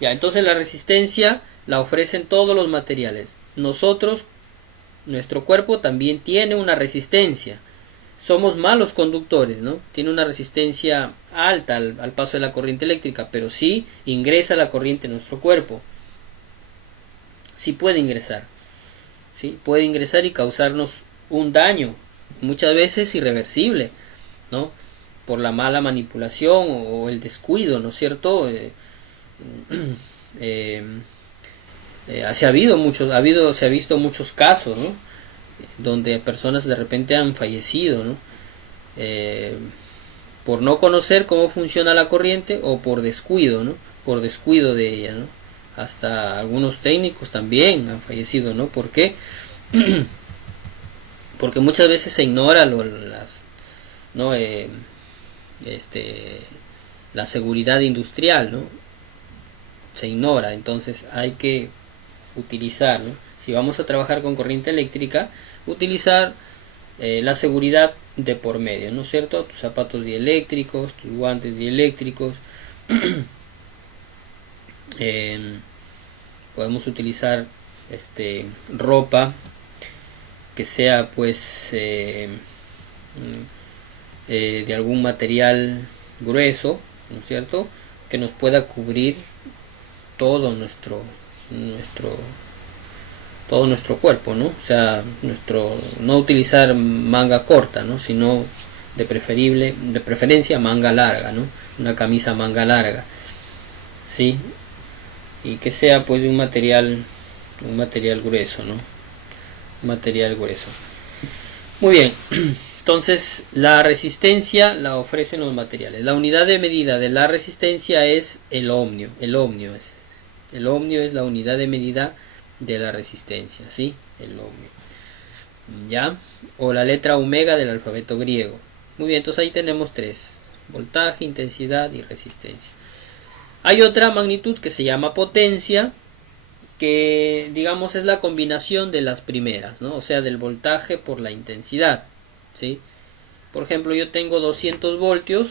entonces la resistencia la ofrecen todos los materiales. Nosotros, nuestro cuerpo también tiene una resistencia. Somos malos conductores, ¿no? Tiene una resistencia alta al paso de la corriente eléctrica, pero sí ingresa la corriente en nuestro cuerpo. Sí puede ingresar. ¿Sí? Puede ingresar y causarnos un daño, muchas veces irreversible, ¿no? Por la mala manipulación o el descuido, ¿no es cierto? Se ha visto muchos casos, ¿no? Donde personas de repente han fallecido, ¿no? Por no conocer cómo funciona la corriente o por descuido, ¿no? Por descuido de ella, ¿no? Hasta algunos técnicos también han fallecido, ¿no? ¿Por qué? Porque muchas veces se ignora la seguridad industrial, ¿no? Se ignora, entonces hay que utilizar, ¿no? Si vamos a trabajar con corriente eléctrica, utilizar la seguridad de por medio, ¿no es cierto? Tus zapatos dieléctricos, tus guantes dieléctricos. Podemos utilizar ropa que sea pues de algún material grueso, ¿no es cierto? Que nos pueda cubrir todo nuestro cuerpo, ¿no? O sea, no utilizar manga corta, ¿no? Sino de preferencia manga larga, ¿no? Una camisa manga larga, ¿sí? Y que sea pues de un material grueso, ¿no? Un material grueso. Muy bien. Entonces, la resistencia la ofrecen los materiales. La unidad de medida de la resistencia es el ohmio. El ohmio es la unidad de medida de la resistencia, ¿sí? El ohmio. ¿Ya? O la letra omega del alfabeto griego. Muy bien, entonces ahí tenemos tres: voltaje, intensidad y resistencia. Hay otra magnitud que se llama potencia, que digamos es la combinación de las primeras, ¿no? O sea, del voltaje por la intensidad, ¿sí? Por ejemplo, yo tengo 200 voltios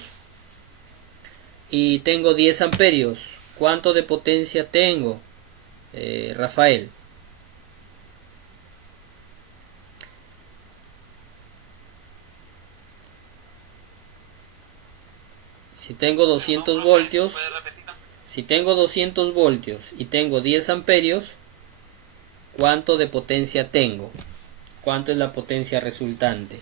y tengo 10 amperios. ¿Cuánto de potencia tengo, Rafael? Si tengo 200 voltios, y tengo 10 amperios, ¿cuánto de potencia tengo? ¿Cuánto es la potencia resultante?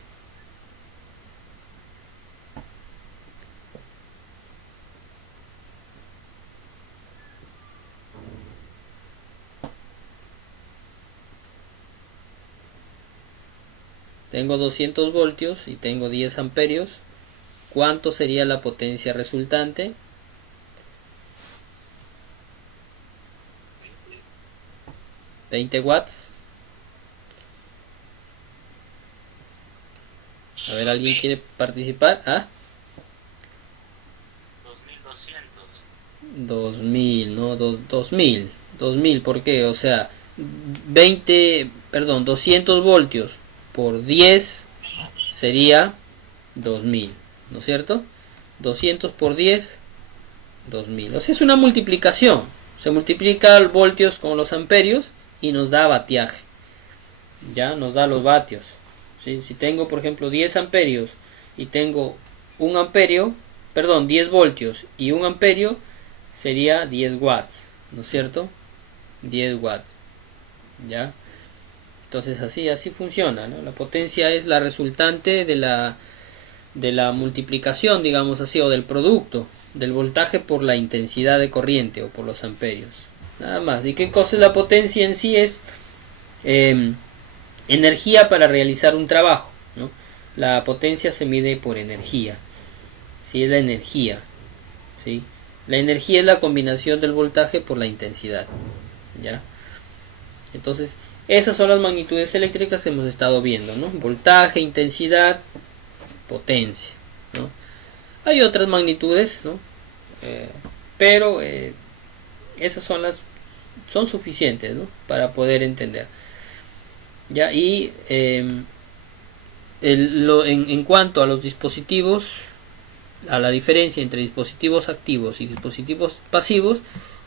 Tengo 200 voltios y tengo 10 amperios. ¿Cuánto sería la potencia resultante? 20 watts. A ver, ¿alguien quiere participar? ¿Ah? 2000, ¿no? 2000, ¿por qué? O sea, 200 voltios por 10 sería 2000, ¿no es cierto? 200 por 10, 2000. O sea, es una multiplicación. Se multiplica los voltios con los amperios y nos da vatiaje. Ya nos da los vatios. ¿Sí? Si tengo, por ejemplo, 10 amperios y tengo 10 voltios y 1 amperio, sería 10 watts, ¿no es cierto? 10 watts. ¿Ya? Entonces así funciona, ¿no? La potencia es la resultante de la multiplicación, digamos así, o del producto del voltaje por la intensidad de corriente o por los amperios. Nada más. ¿Y qué cosa es la potencia en sí? Es energía para realizar un trabajo, ¿no? La potencia se mide por energía. ¿Sí? Es la energía. ¿Sí? La energía es la combinación del voltaje por la intensidad. ¿Ya? Entonces, esas son las magnitudes eléctricas que hemos estado viendo, ¿no? Voltaje, intensidad, potencia, ¿no? Hay otras magnitudes, ¿no? Pero esas son suficientes, ¿no? Para poder entender. ¿Ya? Y en cuanto a los dispositivos, a la diferencia entre dispositivos activos y dispositivos pasivos,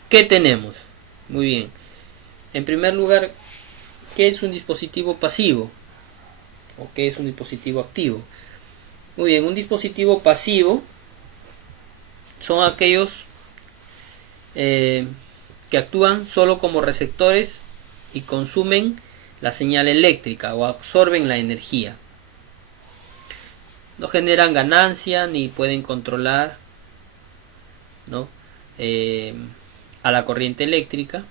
¿qué tenemos? Muy bien. En primer lugar, ¿qué es un dispositivo pasivo? ¿O qué es un dispositivo activo? Muy bien, un dispositivo pasivo son aquellos que actúan solo como receptores y consumen la señal eléctrica o absorben la energía. No generan ganancia ni pueden controlar, ¿no? A la corriente eléctrica.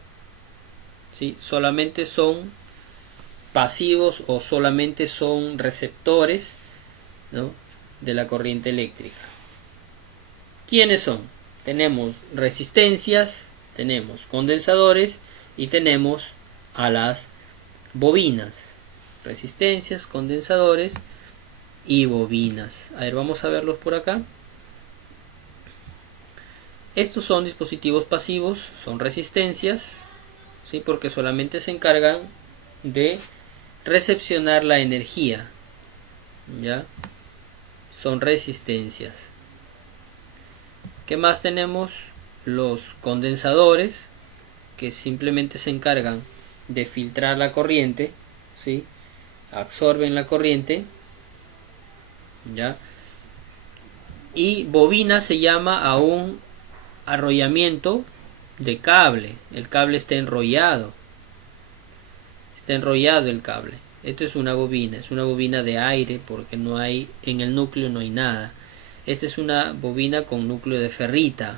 ¿Sí? Solamente son pasivos o solamente son receptores, ¿no? De la corriente eléctrica. ¿Quiénes son? Tenemos resistencias, tenemos condensadores y tenemos a las bobinas. Resistencias, condensadores y bobinas. A ver, vamos a verlos por acá. Estos son dispositivos pasivos, son resistencias, ¿sí? Porque solamente se encargan de recepcionar la energía. ¿Ya? Son resistencias. ¿Qué más tenemos? Los condensadores, que simplemente se encargan de filtrar la corriente, ¿sí? Absorben la corriente. ¿Ya? Y bobina se llama a un arrollamiento de cable. El cable está enrollado. Está enrollado el cable. Esto es una bobina de aire porque no hay, en el núcleo no hay nada. Esta es una bobina con núcleo de ferrita.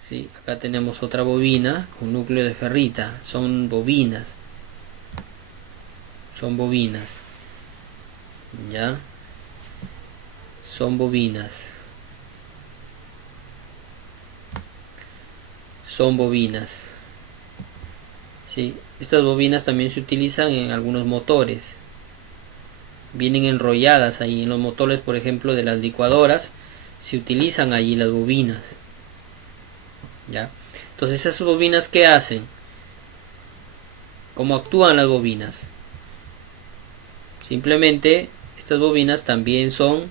¿Sí? Acá tenemos otra bobina con núcleo de ferrita. Son bobinas. Son bobinas. ¿Ya? Son bobinas. Son bobinas. ¿Sí? Estas bobinas también se utilizan en algunos motores. Vienen enrolladas ahí en los motores, por ejemplo, de las licuadoras. Se utilizan allí las bobinas. ¿Ya? Entonces, esas bobinas, ¿qué hacen? ¿Cómo actúan las bobinas? Simplemente estas bobinas también son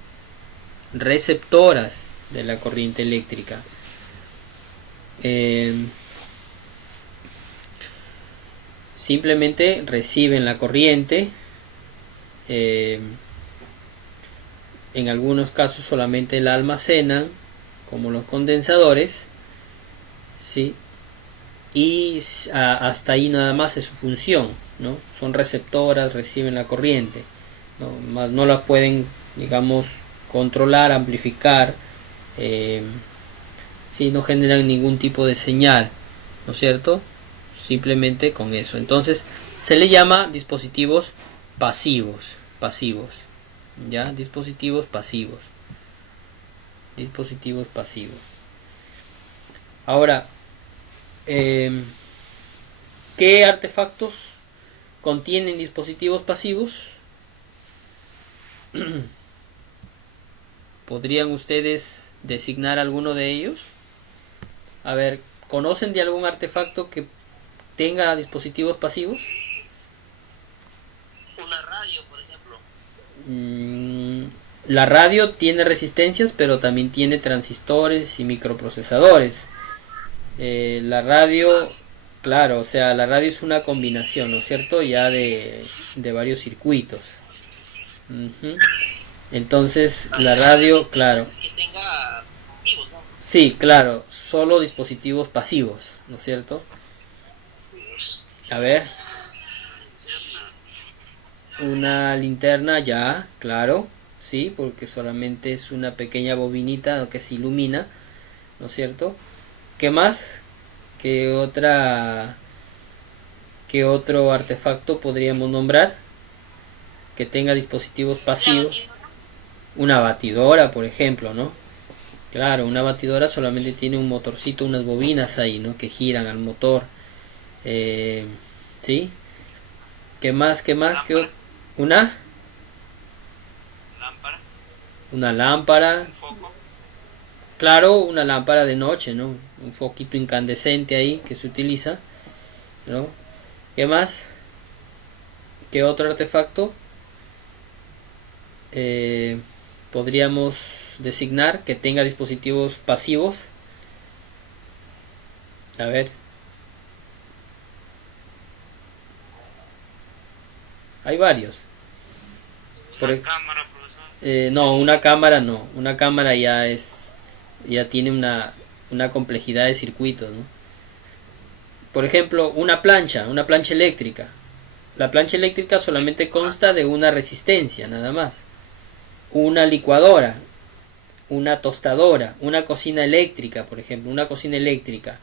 receptoras de la corriente eléctrica. Simplemente reciben la corriente. En algunos casos solamente la almacenan, como los condensadores, ¿sí? Y hasta ahí nada más es su función, ¿no? Son receptoras, reciben la corriente, ¿no? Más no la pueden, digamos, controlar, amplificar, ¿sí? No generan ningún tipo de señal, ¿no es cierto? Simplemente con eso. Entonces se le llama dispositivos pasivos. ¿Ya? Dispositivos pasivos. Ahora, ¿qué artefactos contienen dispositivos pasivos? ¿Podrían ustedes designar alguno de ellos? A ver, ¿conocen de algún artefacto que tenga dispositivos pasivos? Una radio, por ejemplo. La radio tiene resistencias, pero también tiene transistores y microprocesadores. La radio, claro, o sea, la radio es una combinación, ¿no es cierto? Ya de varios circuitos. Entonces, la radio, claro. Que tenga vivos, ¿no? Sí, claro, solo dispositivos pasivos, ¿no es cierto? A ver. Una linterna ya, claro, sí, porque solamente es una pequeña bobinita que se ilumina, ¿no es cierto? ¿Qué más? ¿Qué otro artefacto podríamos nombrar que tenga dispositivos pasivos? Una batidora, por ejemplo, ¿no? Claro, una batidora solamente tiene un motorcito, unas bobinas ahí, ¿no? Que giran al motor. ¿Sí? ¿Qué más? ¿Qué más? ¿Una? Lámpara, Una lámpara. un foco, Claro, una lámpara de noche, ¿no? Un foquito incandescente ahí que se utiliza, ¿no? ¿Qué más? ¿Qué otro artefacto podríamos designar que tenga dispositivos pasivos? A ver. Hay varios. Por, una cámara, profesor. no, una cámara no. Una cámara ya tiene una complejidad de circuitos, ¿no? Por ejemplo, una plancha eléctrica. La plancha eléctrica solamente consta de una resistencia, nada más. Una licuadora, una tostadora, una cocina eléctrica, por ejemplo, una cocina eléctrica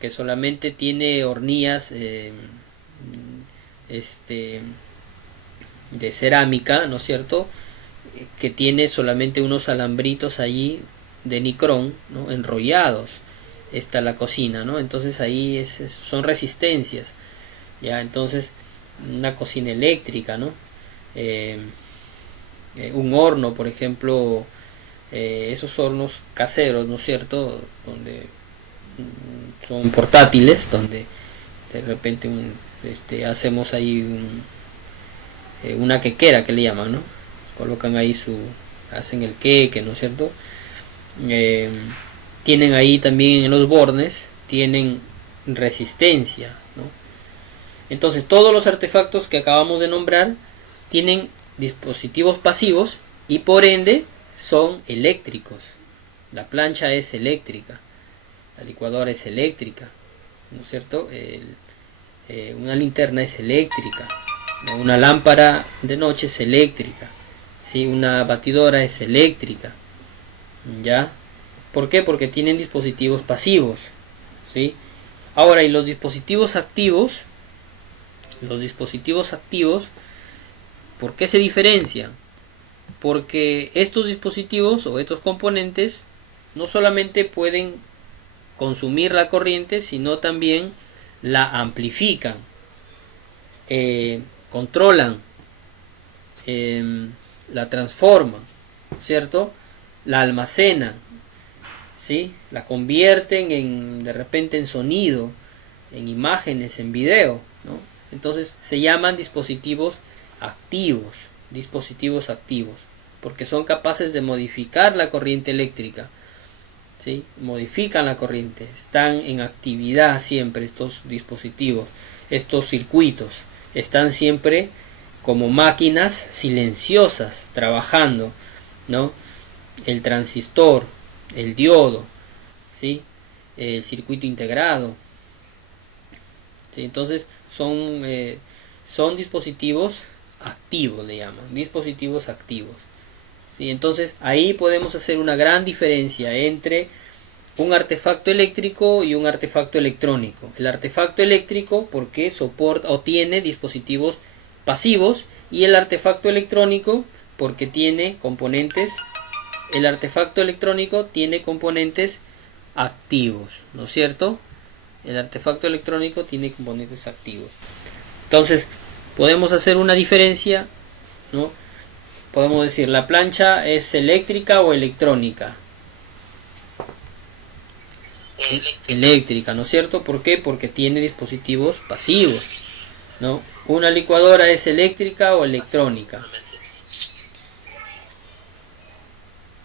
que solamente tiene hornillas de cerámica, ¿no es cierto? Que tiene solamente unos alambritos allí de nicrón, ¿no? Enrollados. Está la cocina, ¿no? Entonces ahí son resistencias, ya. Entonces una cocina eléctrica, ¿no? Un horno, por ejemplo, esos hornos caseros, ¿no es cierto? Donde son portátiles, donde de repente hacemos ahí una quequera que le llaman, ¿no? Colocan ahí hacen el queque, ¿no es cierto? Tienen ahí también en los bornes, tienen resistencia, ¿no? Entonces todos los artefactos que acabamos de nombrar tienen dispositivos pasivos y por ende son eléctricos. La plancha es eléctrica, la licuadora es eléctrica, ¿no es cierto? Una linterna es eléctrica, ¿no? Una lámpara de noche es eléctrica, ¿sí? Una batidora es eléctrica, ¿ya? ¿Por qué? Porque tienen dispositivos pasivos, ¿sí? Ahora, y los dispositivos activos, ¿por qué se diferencian? Porque estos dispositivos o estos componentes no solamente pueden consumir la corriente, sino también la amplifican, controlan, la transforman, ¿cierto? La almacenan, ¿sí? La convierten de repente en sonido, en imágenes, en video, ¿no? Entonces se llaman dispositivos activos, porque son capaces de modificar la corriente eléctrica, ¿sí? Modifican la corriente, están en actividad siempre estos dispositivos, estos circuitos, están siempre como máquinas silenciosas trabajando, ¿no? El transistor, el diodo, ¿sí? El circuito integrado, ¿sí? Entonces son dispositivos activos, le llaman, dispositivos activos, ¿sí? Entonces ahí podemos hacer una gran diferencia entre un artefacto eléctrico y un artefacto electrónico. El artefacto eléctrico porque soporta o tiene dispositivos pasivos, y el artefacto electrónico porque tiene componentes. El artefacto electrónico tiene componentes activos, ¿no es cierto? El artefacto electrónico tiene componentes activos. Entonces podemos hacer una diferencia, ¿no? Podemos decir, la plancha es eléctrica o electrónica. Eléctrica, ¿no es cierto? ¿Por qué? Porque tiene dispositivos pasivos, ¿no? Una licuadora es eléctrica o electrónica.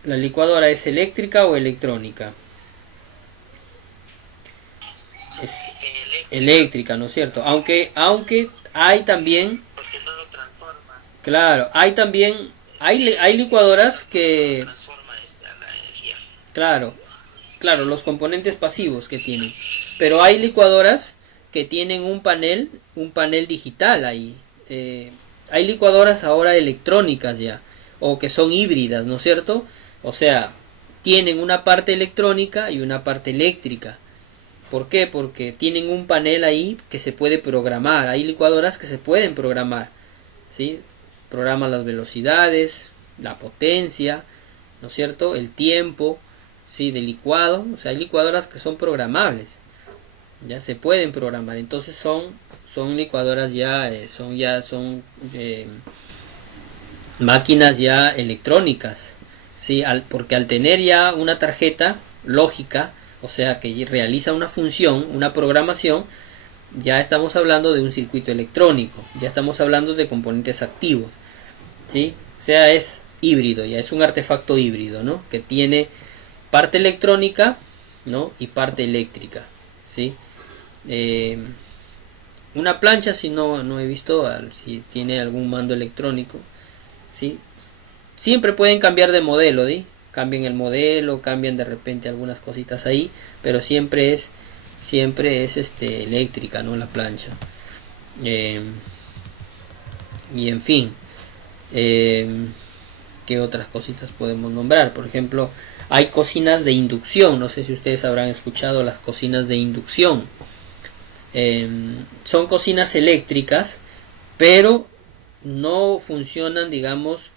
La licuadora es eléctrica o electrónica. Es eléctrica, ¿no es cierto? Aunque hay también, Porque no lo transforma. claro, hay licuadoras que, Transforma la energía. claro, los componentes pasivos que tienen. Pero hay licuadoras que tienen un panel digital ahí. hay licuadoras ahora electrónicas ya, o que son híbridas, ¿no es cierto? O sea, tienen una parte electrónica y una parte eléctrica. ¿Por qué? Porque tienen un panel ahí que se puede programar. Hay licuadoras que se pueden programar, ¿sí? Programan las velocidades, la potencia, ¿no es cierto? El tiempo, ¿sí? De licuado. O sea, hay licuadoras que son programables. Ya se pueden programar. Entonces son licuadoras ya, son máquinas ya electrónicas, ¿sí? Porque al tener ya una tarjeta lógica, o sea que realiza una función, una programación, ya estamos hablando de un circuito electrónico, ya estamos hablando de componentes activos, ¿sí? O sea, es híbrido, ya es un artefacto híbrido, ¿no? Que tiene parte electrónica, ¿no? Y parte eléctrica, ¿sí? Una plancha, si no he visto si tiene algún mando electrónico, ¿sí? Siempre pueden cambiar de modelo, ¿sí? Cambian el modelo, cambian de repente algunas cositas ahí, pero siempre es eléctrica, ¿no? La plancha. Y en fin, ¿qué otras cositas podemos nombrar? Por ejemplo, hay cocinas de inducción. No sé si ustedes habrán escuchado las cocinas de inducción. Son cocinas eléctricas, pero no funcionan, digamos,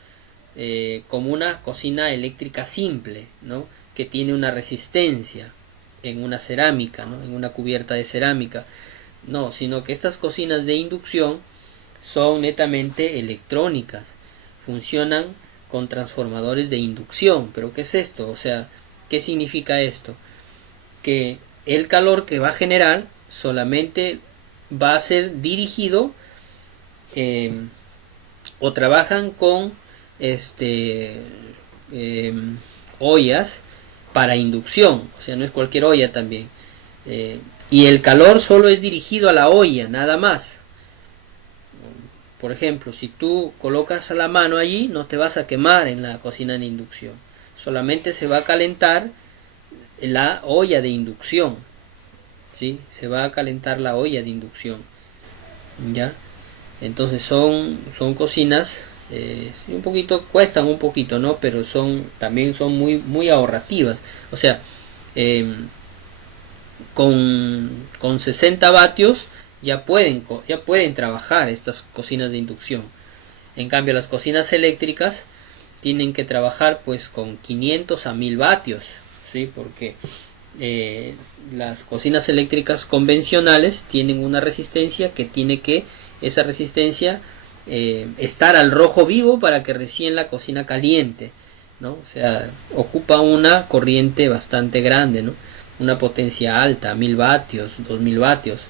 como una cocina eléctrica simple, ¿no? Que tiene una resistencia en una cerámica, ¿no? En una cubierta de cerámica. No, sino que estas cocinas de inducción son netamente electrónicas. Funcionan con transformadores de inducción. ¿Pero qué es esto? O sea, ¿qué significa esto? Que el calor que va a generar solamente va a ser dirigido o trabajan con ollas para inducción, o sea, no es cualquier olla también, y el calor solo es dirigido a la olla, nada más. Por ejemplo, si tú colocas la mano allí, no te vas a quemar en la cocina de inducción, solamente se va a calentar la olla de inducción, ¿sí? Se va a calentar la olla de inducción, ¿ya? Entonces son cocinas, un poquito, cuestan un poquito, ¿no? Pero también son muy ahorrativas. O sea, con 60 vatios ya pueden trabajar estas cocinas de inducción. En cambio, las cocinas eléctricas tienen que trabajar pues con 500 a 1000 vatios, ¿sí? Porque las cocinas eléctricas convencionales tienen una resistencia que tiene que esa resistencia estar al rojo vivo para que recién la cocina caliente, ¿no? O sea, ocupa una corriente bastante grande, ¿no? Una potencia alta, 1000 vatios, 2000 vatios.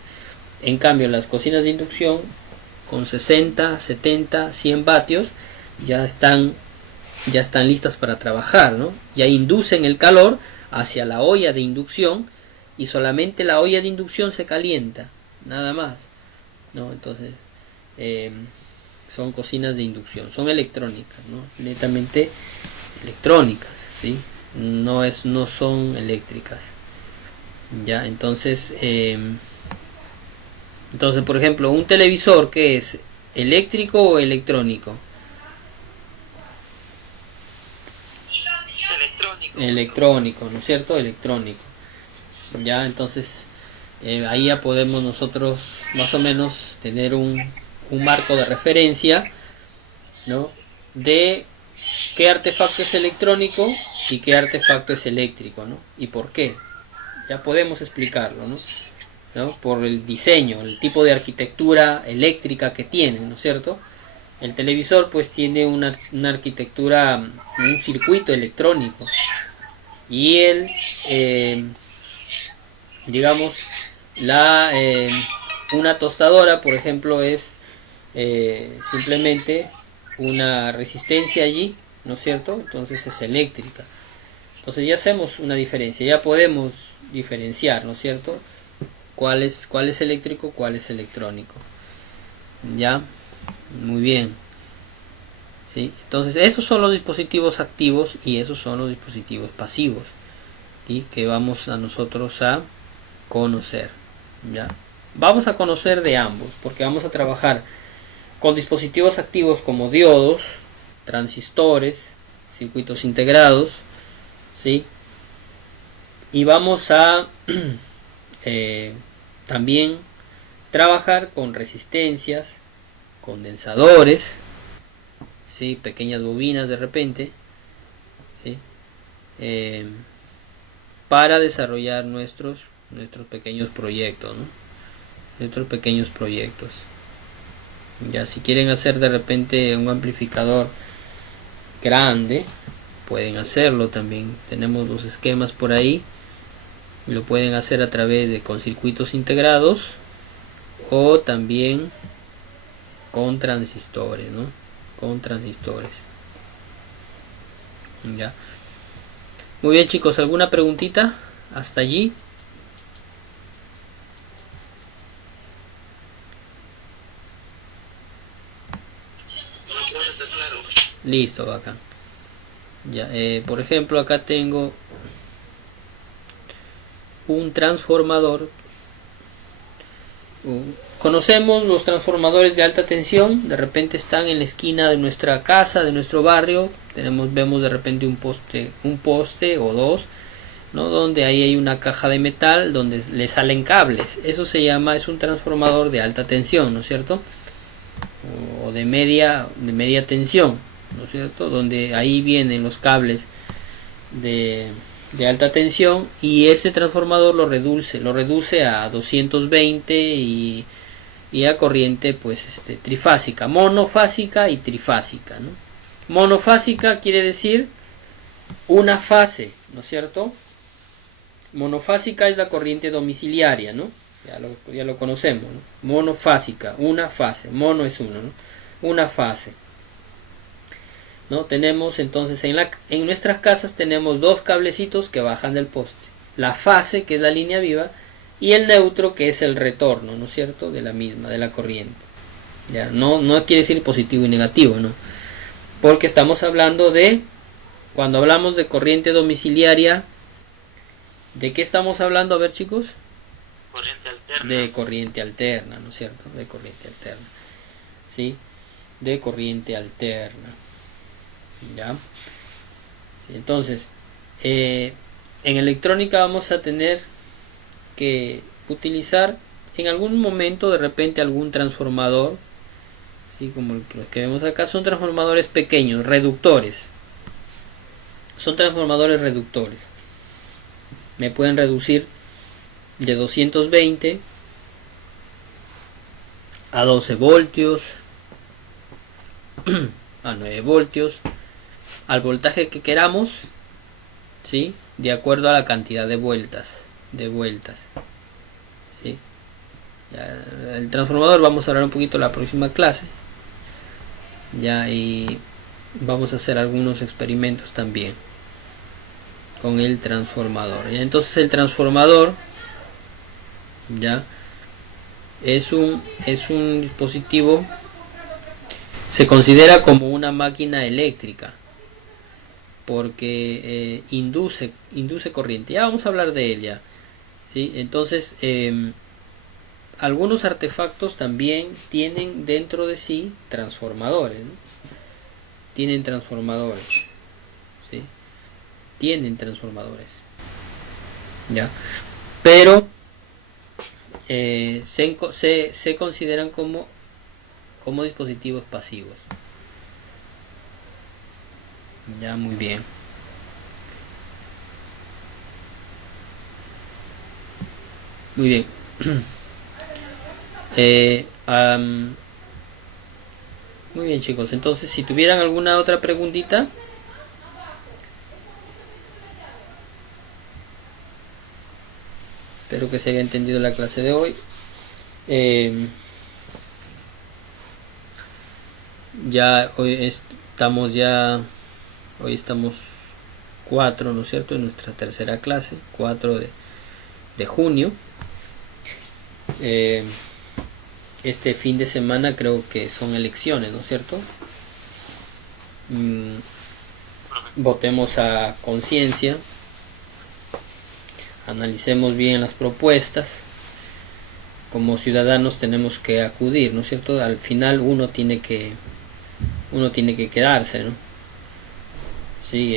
En cambio, las cocinas de inducción con 60, 70, 100 vatios ya están listas para trabajar, ¿no? Ya inducen el calor hacia la olla de inducción y solamente la olla de inducción se calienta, nada más, ¿no? Entonces, son cocinas de inducción, son electrónicas, ¿no? Netamente electrónicas, ¿sí? No son eléctricas, ya. Entonces, por ejemplo, un televisor, ¿qué es? ¿Eléctrico o electrónico? Electrónico, ¿no es cierto? Electrónico, ya. Entonces, ahí ya podemos nosotros más o menos tener un marco de referencia, ¿no? De qué artefacto es electrónico y qué artefacto es eléctrico, ¿no? Y por qué. Ya podemos explicarlo, ¿no? Por el diseño, el tipo de arquitectura eléctrica que tiene, ¿no es cierto? El televisor pues tiene una arquitectura, un circuito electrónico, y digamos, una tostadora, por ejemplo, es simplemente una resistencia allí, ¿no es cierto? Entonces es eléctrica. Entonces ya hacemos una diferencia, ya podemos diferenciar, ¿no es cierto? ¿Cuál es eléctrico, cuál es electrónico? Ya, muy bien. ¿Sí? Entonces esos son los dispositivos activos y esos son los dispositivos pasivos, y que vamos a nosotros a conocer, ¿ya? Vamos a conocer de ambos, porque vamos a trabajar con dispositivos activos como diodos, transistores, circuitos integrados, ¿sí? Y vamos a también trabajar con resistencias, condensadores, ¿sí? Pequeñas bobinas de repente, ¿sí? Para desarrollar nuestros pequeños proyectos, ¿no? Nuestros pequeños proyectos. Ya si quieren hacer de repente un amplificador grande, pueden hacerlo también. Tenemos los esquemas por ahí. Lo pueden hacer a través de con circuitos integrados o también con transistores, ¿no? Con transistores. Ya. Muy bien, chicos, ¿alguna preguntita hasta allí? Listo, bacán. Ya, por ejemplo, acá tengo un transformador. Conocemos los transformadores de alta tensión. De repente están en la esquina de nuestra casa, de nuestro barrio. Vemos de repente un poste o dos, ¿no? Donde ahí hay una caja de metal donde le salen cables. Eso es un transformador de alta tensión, ¿no es cierto? O de media tensión, ¿no es cierto? Donde ahí vienen los cables de alta tensión, y ese transformador lo reduce a 220 y a corriente pues trifásica, monofásica y trifásica, ¿no? Monofásica quiere decir una fase, ¿no es cierto? Monofásica es la corriente domiciliaria, ¿no? Ya lo conocemos, ¿no? Monofásica, una fase, mono es uno, ¿no? Una fase, ¿no? Tenemos entonces en nuestras casas tenemos dos cablecitos que bajan del poste, la fase, que es la línea viva, y el neutro, que es el retorno, ¿no es cierto?, de la corriente. Ya no quiere decir positivo y negativo, ¿no? Porque estamos hablando cuando hablamos de corriente domiciliaria, ¿de qué estamos hablando? A ver, chicos. Corriente alterna. De corriente alterna, ¿no es cierto? De corriente alterna. ¿Sí? De corriente alterna. ¿Ya? Sí, entonces, en electrónica vamos a tener que utilizar en algún momento de repente algún transformador, ¿sí? Como los que vemos acá. Son transformadores pequeños, reductores. Son transformadores reductores. Me pueden reducir de 220 a 12 voltios, a 9 voltios, al voltaje que queramos, ¿sí? De acuerdo a la cantidad de vueltas. ¿Sí? Ya, el transformador vamos a hablar un poquito en la próxima clase. Ya, y vamos a hacer algunos experimentos también con el transformador. ¿Ya? Entonces el transformador, ya, es un dispositivo, se considera como una máquina eléctrica porque induce corriente. Ya vamos a hablar de ella, ¿sí? Entonces algunos artefactos también tienen dentro de sí transformadores, ¿no? Tienen transformadores, ¿sí? Tienen transformadores, ya, pero se consideran como dispositivos pasivos. Ya, muy bien. Muy bien. Muy bien, chicos. Entonces, si tuvieran alguna otra preguntita. Espero que se haya entendido la clase de hoy. Ya hoy estamos 4, ¿no es cierto?, en nuestra tercera clase, 4 de junio. Este fin de semana creo que son elecciones, ¿no es cierto? Votemos a conciencia, analicemos bien las propuestas, como ciudadanos tenemos que acudir, ¿no es cierto? Al final uno tiene que quedarse, ¿no? Sí,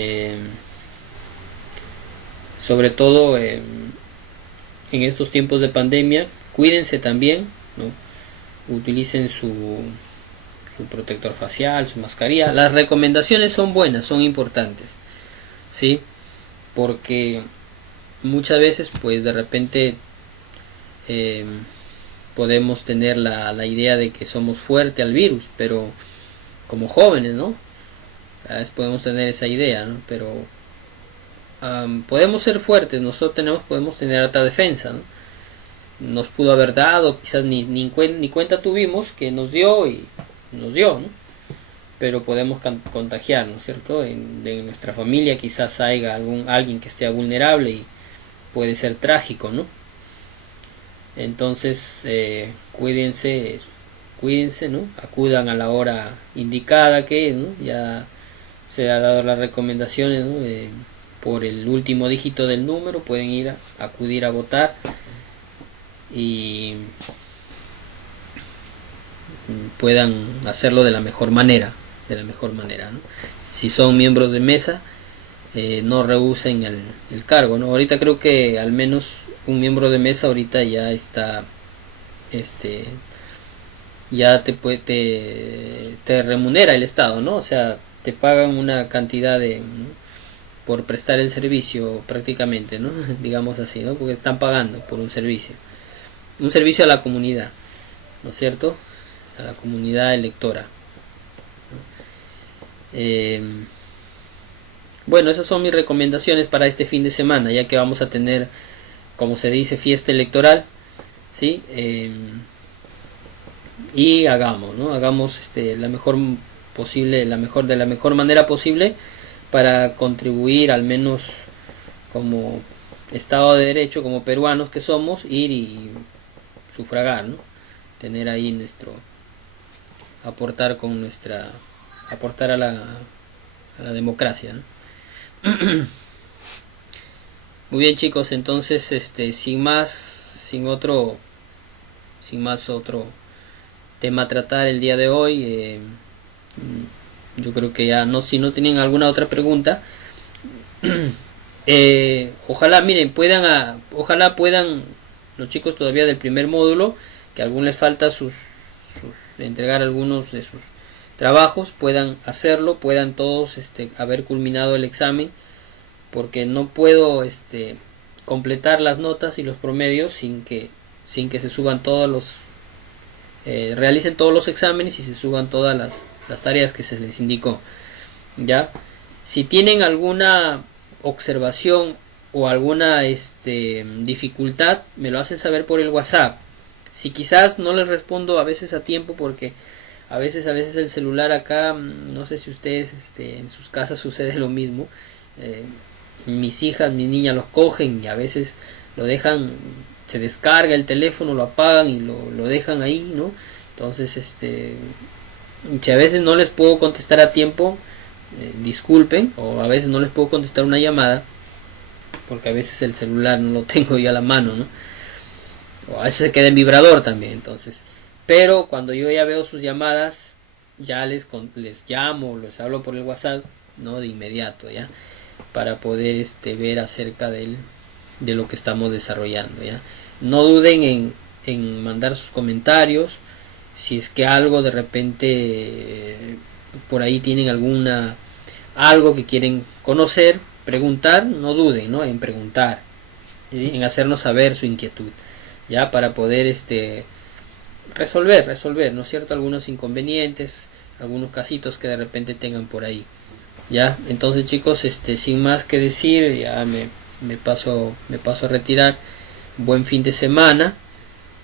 sobre todo en estos tiempos de pandemia, cuídense también, ¿no? Utilicen su protector facial, su mascarilla. Las recomendaciones son buenas, son importantes, ¿sí? Porque muchas veces, pues de repente podemos tener la idea de que somos fuertes al virus, pero como jóvenes, ¿no? A veces podemos tener esa idea, ¿no? Pero podemos ser fuertes, nosotros podemos tener alta defensa, ¿no? Nos pudo haber dado, quizás ni cuenta tuvimos que nos dio y nos dio, ¿no? Pero podemos contagiarnos, ¿cierto? De nuestra familia quizás haya alguien que esté vulnerable y puede ser trágico, ¿no? Entonces cuídense, ¿no? Acudan a la hora indicada que, ¿no? Ya se ha dado las recomendaciones, ¿no? Por el último dígito del número pueden acudir a votar y puedan hacerlo de la mejor manera, ¿no? Si son miembros de mesa, no rehúsen el cargo, ¿no? Ahorita creo que al menos un miembro de mesa ahorita ya está, ya te remunera el Estado, ¿no? O sea, te pagan una cantidad por prestar el servicio prácticamente, ¿no? Digamos así, ¿no? Porque están pagando por un servicio a la comunidad, ¿no es cierto? A la comunidad electora. Bueno, esas son mis recomendaciones para este fin de semana, ya que vamos a tener, como se dice, fiesta electoral, ¿sí? Y hagamos la mejor posible, de la mejor manera posible para contribuir, al menos como Estado de Derecho, como peruanos que somos, ir y sufragar, ¿no? Tener ahí aportar a la democracia, ¿no? Muy bien, chicos, entonces sin más otro tema a tratar el día de hoy, yo creo que ya si no tienen alguna otra pregunta, ojalá puedan los chicos todavía del primer módulo, que a algunos les falta entregar algunos de sus trabajos, puedan hacerlo, puedan todos haber culminado el examen, porque no puedo completar las notas y los promedios sin que se suban realicen todos los exámenes y se suban todas las tareas que se les indicó. Ya, si tienen alguna observación o alguna dificultad, me lo hacen saber por el WhatsApp. Si quizás no les respondo a veces a tiempo, porque a veces el celular acá, no sé si ustedes en sus casas sucede lo mismo, mis niñas los cogen y a veces lo dejan, se descarga el teléfono, lo apagan y lo dejan ahí, ¿no? Entonces si a veces no les puedo contestar a tiempo, disculpen, o a veces no les puedo contestar una llamada porque a veces el celular no lo tengo yo a la mano, ¿no? O a veces se queda en vibrador también. Entonces, pero cuando yo ya veo sus llamadas, ya les llamo, les hablo por el WhatsApp, ¿no? De inmediato, ya, para poder ver acerca de lo que estamos desarrollando, ya. No duden en mandar sus comentarios. Si es que algo de repente por ahí tienen algo que quieren conocer, preguntar, no duden, ¿no? En preguntar, ¿sí? En hacernos saber su inquietud, ya, para poder resolver, ¿no es cierto? Algunos inconvenientes, algunos casitos que de repente tengan por ahí, ya. Entonces, chicos, sin más que decir, ya me paso a retirar. Buen fin de semana,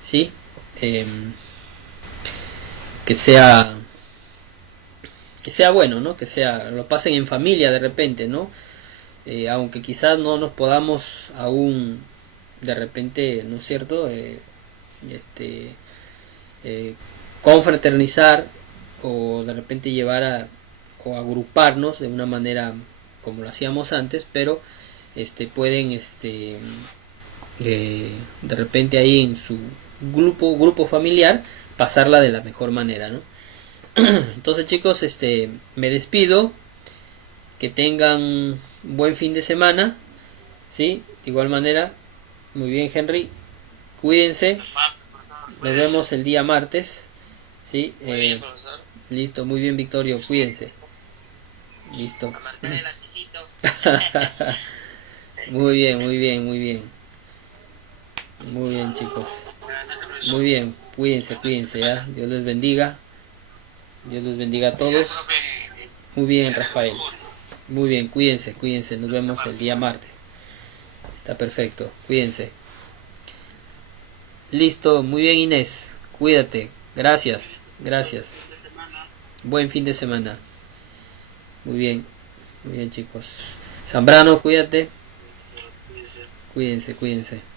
¿sí? Que sea bueno, ¿no? Que lo pasen en familia de repente, ¿no? Aunque quizás no nos podamos aún de repente, ¿no es cierto? Confraternizar, o de repente llevar o agruparnos de una manera como lo hacíamos antes, pero pueden de repente ahí en grupo familiar, pasarla de la mejor manera, ¿no? Entonces, chicos, me despido. Que tengan buen fin de semana, ¿sí? De igual manera, muy bien, Henry, cuídense, nos vemos el día martes, ¿sí? Muy bien, profesor. Listo, muy bien, Victorio, cuídense. Listo. A marcar el lapicito. Muy bien, muy bien, muy bien. Muy bien, chicos. Muy bien, cuídense, ¿ya? Dios les bendiga. Dios les bendiga a todos. Muy bien, Rafael. Muy bien, cuídense. Nos vemos el día martes. Está perfecto, cuídense. Listo, muy bien, Inés. Cuídate. Gracias. Buen fin de semana. Muy bien, chicos. Zambrano, cuídate. Cuídense.